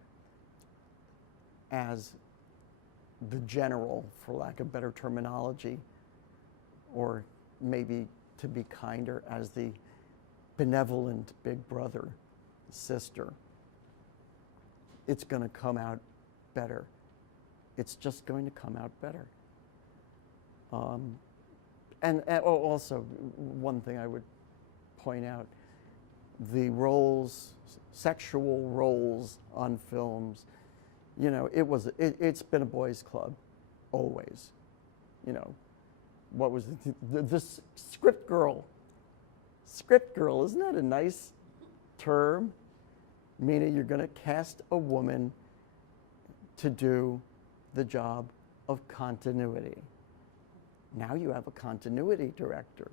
as the general, for lack of better terminology, or maybe to be kinder, as the benevolent big brother, sister, it's going to come out better. It's just going to come out better. And also, one thing I would point out, the roles, sexual roles on films, you know, it's been a boys' club, always. You know, what was it? The script girl. Script girl, isn't that a nice term? Meaning you're going to cast a woman to do the job of continuity. Now you have a continuity director.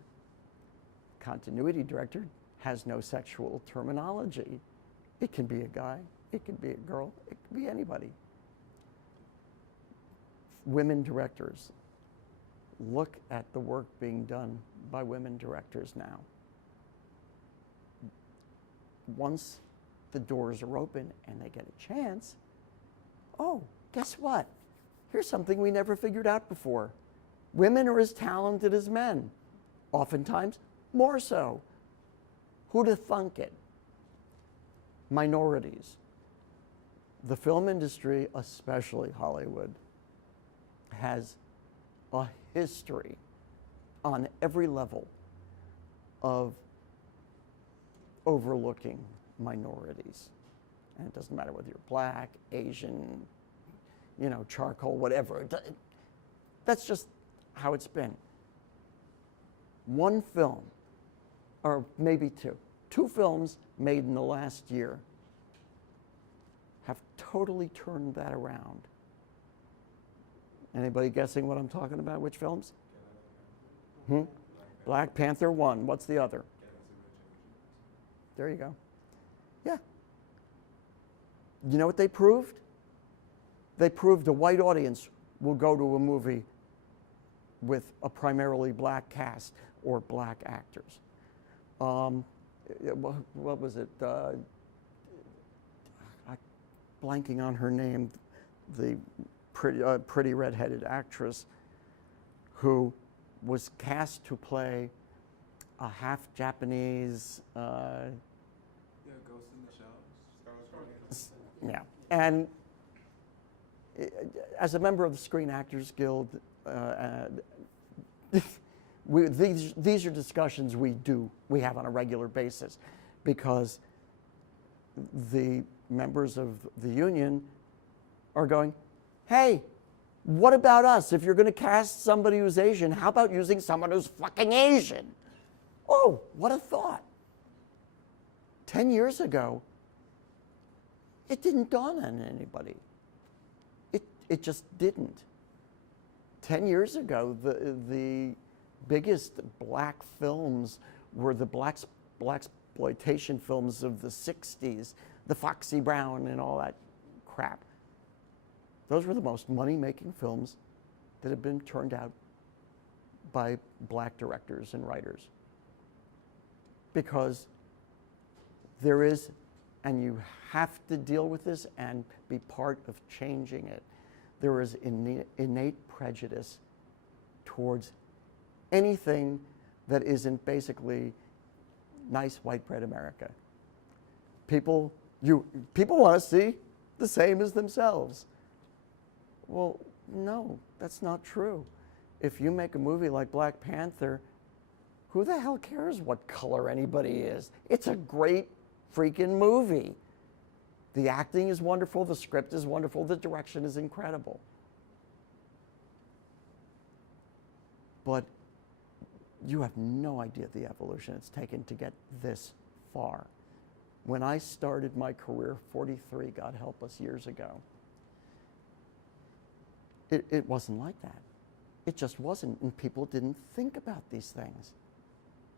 Continuity director has no sexual terminology. It can be a guy, it can be a girl, it can be anybody. Women directors, look at the work being done by women directors now. Once the doors are open and they get a chance, oh, guess what? Here's something we never figured out before. Women are as talented as men, oftentimes more so. Who'd have thunk it? Minorities. The film industry, especially Hollywood, has a history on every level of overlooking minorities. And it doesn't matter whether you're black, Asian, you know, charcoal, whatever. That's just how it's been. One film, or maybe two films made in the last year have totally turned that around. Anybody guessing what I'm talking about? Which films? Black Panther 1. What's the other? There you go. Yeah. You know what they proved? They proved a white audience will go to a movie with a primarily black cast or black actors. What was it? I'm blanking on her name. The pretty redheaded actress who was cast to play a half Japanese, Yeah, Ghost in the Shell. yeah, and as a member of the Screen Actors Guild, these are discussions we have on a regular basis, because the members of the union are going, hey, what about us? If you're going to cast somebody who's Asian, how about using someone who's fucking Asian? Oh, what a thought. 10 years ago, it didn't dawn on anybody. It just didn't. 10 years ago, the biggest black films were the blaxploitation films of the 60s, the Foxy Brown and all that crap. Those were the most money-making films that have been turned out by black directors and writers. Because there is, and you have to deal with this and be part of changing it, there is innate prejudice towards anything that isn't basically nice white bread America. People want to see the same as themselves. Well, no, that's not true. If you make a movie like Black Panther, who the hell cares what color anybody is? It's a great freaking movie. The acting is wonderful, the script is wonderful, the direction is incredible. But you have no idea the evolution it's taken to get this far. When I started my career, 43, God help us, years ago, it wasn't like that. It just wasn't, and people didn't think about these things.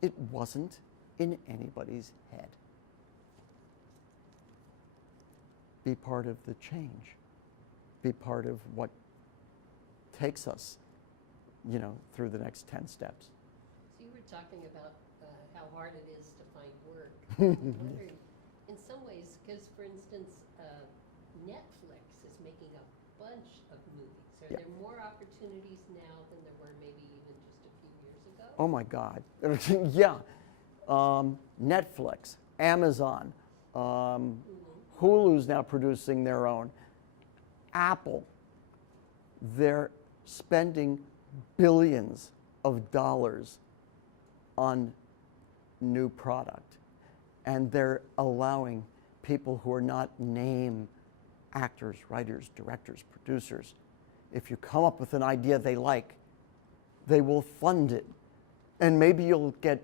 It wasn't in anybody's head. Be part of the change. Be part of what takes us, through the next 10 steps. So you were talking about how hard it is to find work. I'm wondering, in some ways, because for instance, Netflix is making a bunch of movies. Are there more opportunities now than there were maybe even just a few years ago? Oh my God. Yeah. Netflix, Amazon, Hulu's now producing their own. Apple, they're spending billions of dollars on new product. And they're allowing people who are not name actors, writers, directors, producers. If you come up with an idea they like, they will fund it. And maybe you'll get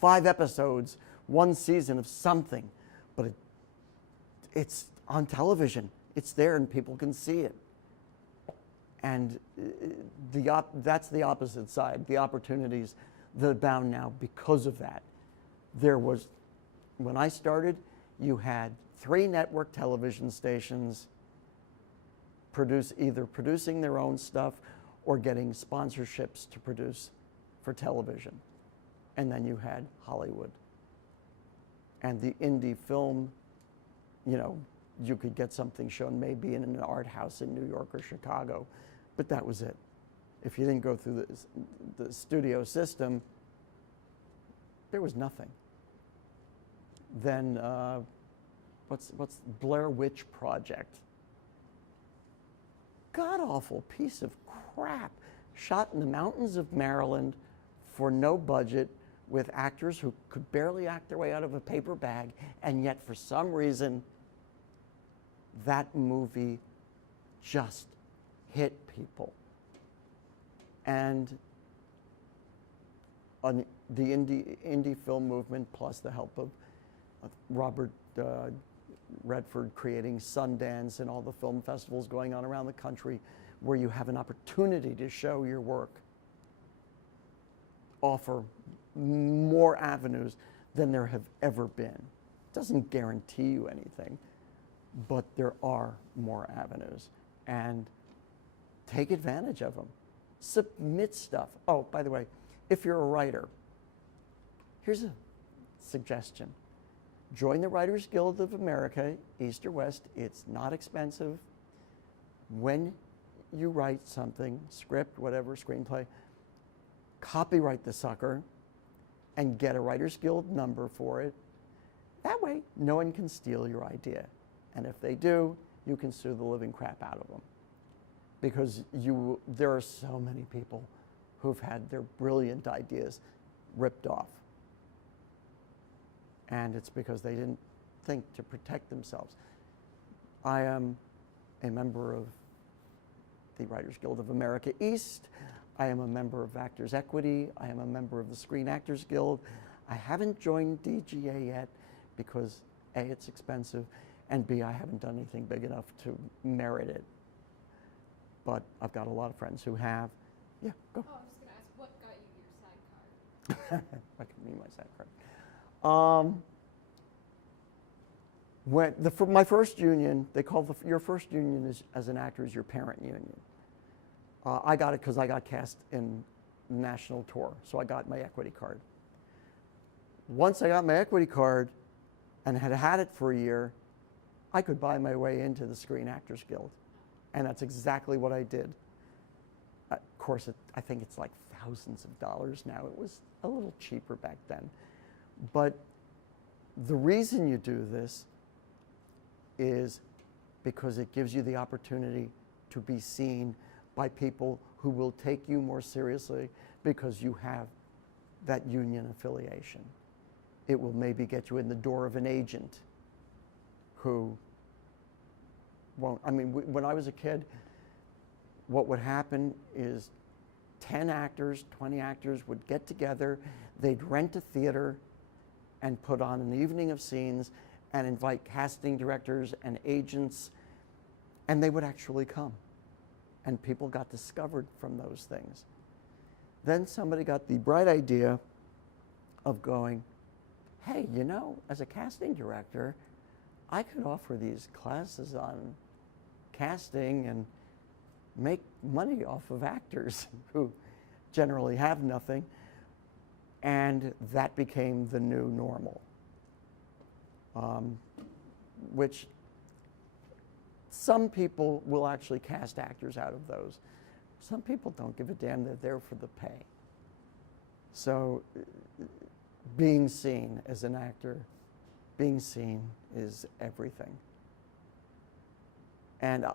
5 episodes, 1 season of something, but it's on television. It's there and people can see it. And that's the opposite side, the opportunities that abound now because of that. When I started, you had 3 network television stations either producing their own stuff or getting sponsorships to produce for television. And then you had Hollywood. And the indie film, you could get something shown maybe in an art house in New York or Chicago, but that was it. If you didn't go through the studio system, there was nothing. Then what's Blair Witch Project? God-awful piece of crap, shot in the mountains of Maryland for no budget with actors who could barely act their way out of a paper bag, and yet for some reason that movie just hit people. And the indie film movement, plus the help of Robert Redford creating Sundance and all the film festivals going on around the country where you have an opportunity to show your work, offer more avenues than there have ever been. Doesn't guarantee you anything, but there are more avenues, and take advantage of them. Submit stuff. Oh, by the way, if you're a writer, here's a suggestion. Join the Writers Guild of America, East or West. It's not expensive. When you write something, script, whatever, screenplay, copyright the sucker, and get a Writers Guild number for it. That way, no one can steal your idea. And if they do, you can sue the living crap out of them. Because there are so many people who've had their brilliant ideas ripped off. And it's because they didn't think to protect themselves. I am a member of the Writers Guild of America East. I am a member of Actors Equity. I am a member of the Screen Actors Guild. I haven't joined DGA yet because A, it's expensive, and B, I haven't done anything big enough to merit it. But I've got a lot of friends who have. Yeah, go. Oh, I was just gonna ask, what got you your SAG card? I can mean my SAG card. My first union, they call your first union as an actor is your parent union. I got it because I got cast in national tour, so I got my equity card. Once I got my equity card and had had it for a year, I could buy my way into the Screen Actors Guild. And that's exactly what I did. Of course, I think it's like thousands of dollars now. It was a little cheaper back then. But the reason you do this is because it gives you the opportunity to be seen by people who will take you more seriously because you have that union affiliation. It will maybe get you in the door of an agent who won't. I mean, when I was a kid, what would happen is 10 actors, 20 actors would get together, they'd rent a theater and put on an evening of scenes and invite casting directors and agents, and they would actually come. And people got discovered from those things. Then somebody got the bright idea of going, hey, you know, as a casting director, I could offer these classes on casting and make money off of actors who generally have nothing. And that became the new normal, which some people will actually cast actors out of those. Some people don't give a damn, they're there for the pay. So being seen as an actor, being seen is everything. And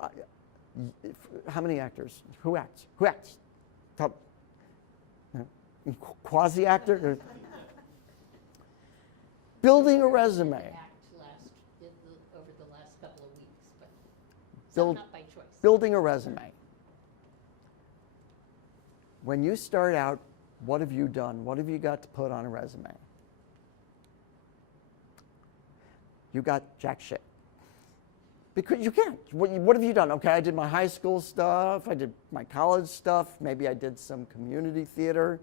how many actors? Who acts? Who acts? Quasi-actor? Building a resume. Over the last couple of weeks, but Build- not by choice. Building a resume. When you start out, what have you done? What have you got to put on a resume? You got jack shit. Because you can't. What have you done? Okay, I did my high school stuff, I did my college stuff, maybe I did some community theater.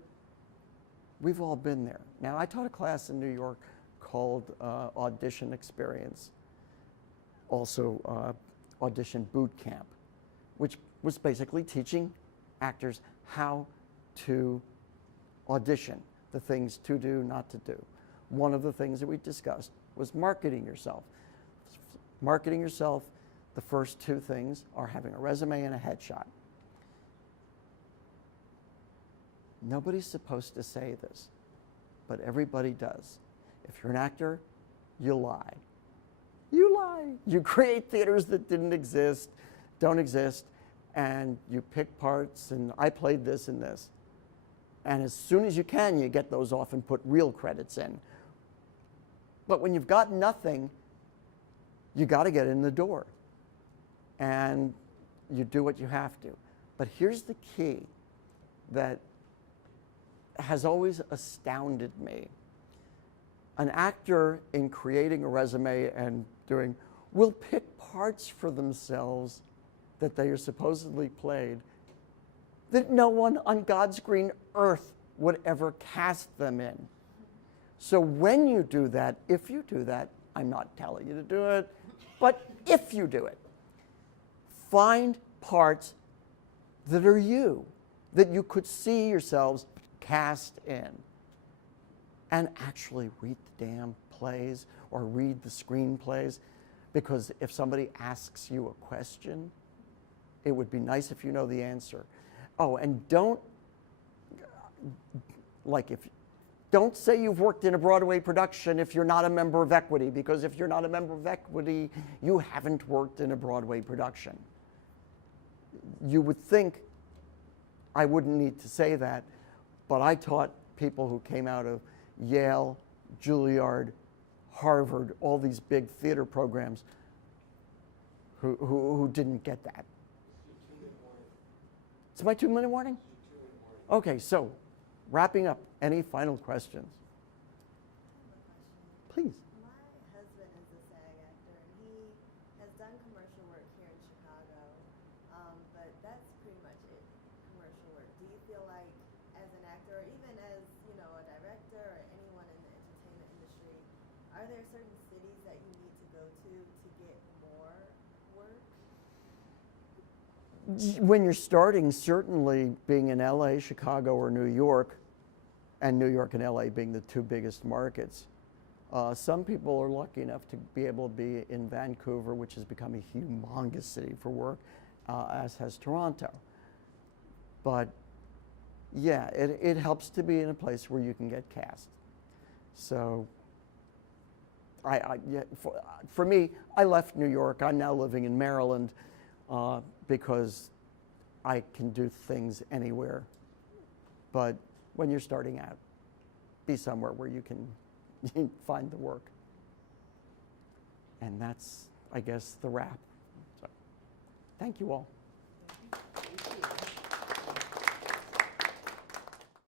We've all been there. Now, I taught a class in New York called Audition Experience, also Audition Boot Camp, which was basically teaching actors how to audition, the things to do, not to do. One of the things that we discussed was marketing yourself. Marketing yourself, the first two things are having a resume and a headshot. Nobody's supposed to say this, but everybody does. If you're an actor, you lie. You lie. You create theaters that didn't exist, don't exist, and you pick parts, and I played this and this. And as soon as you can, you get those off and put real credits in. But when you've got nothing, you got to get in the door. And you do what you have to. But here's the key that has always astounded me. An actor, in creating a resume and doing, will pick parts for themselves that they are supposedly played that no one on God's green earth would ever cast them in. So when you do that, if you do that, I'm not telling you to do it, but if you do it, find parts that are you, that you could see yourselves cast in. And actually read the damn plays or read the screenplays, because if somebody asks you a question, It would be nice if you know the answer. Oh, and don't say you've worked in a Broadway production if you're not a member of Equity, because if you're not a member of Equity, you haven't worked in a Broadway production. You would think I wouldn't need to say that, but I taught people who came out of Yale, Juilliard, Harvard, all these big theater programs who didn't get that. It's my 2-minute warning? Okay, so wrapping up, any final questions? Please. My husband is a SAG actor, and he has done commercial work here in Chicago, but that's pretty much it, commercial work. Do you feel like, as an actor, or even as, you know, a director or anyone in the entertainment industry, are there certain cities that you need to go to get more work? When you're starting, certainly being in LA, Chicago, or New York, and New York and LA being the two biggest markets, some people are lucky enough to be able to be in Vancouver, which has become a humongous city for work, as has Toronto. But yeah, it helps to be in a place where you can get cast. So yeah, for me, I left New York. I'm now living in Maryland because I can do things anywhere. But when you're starting out, be somewhere where you can find the work. And that's, I guess, the wrap. So, thank you all.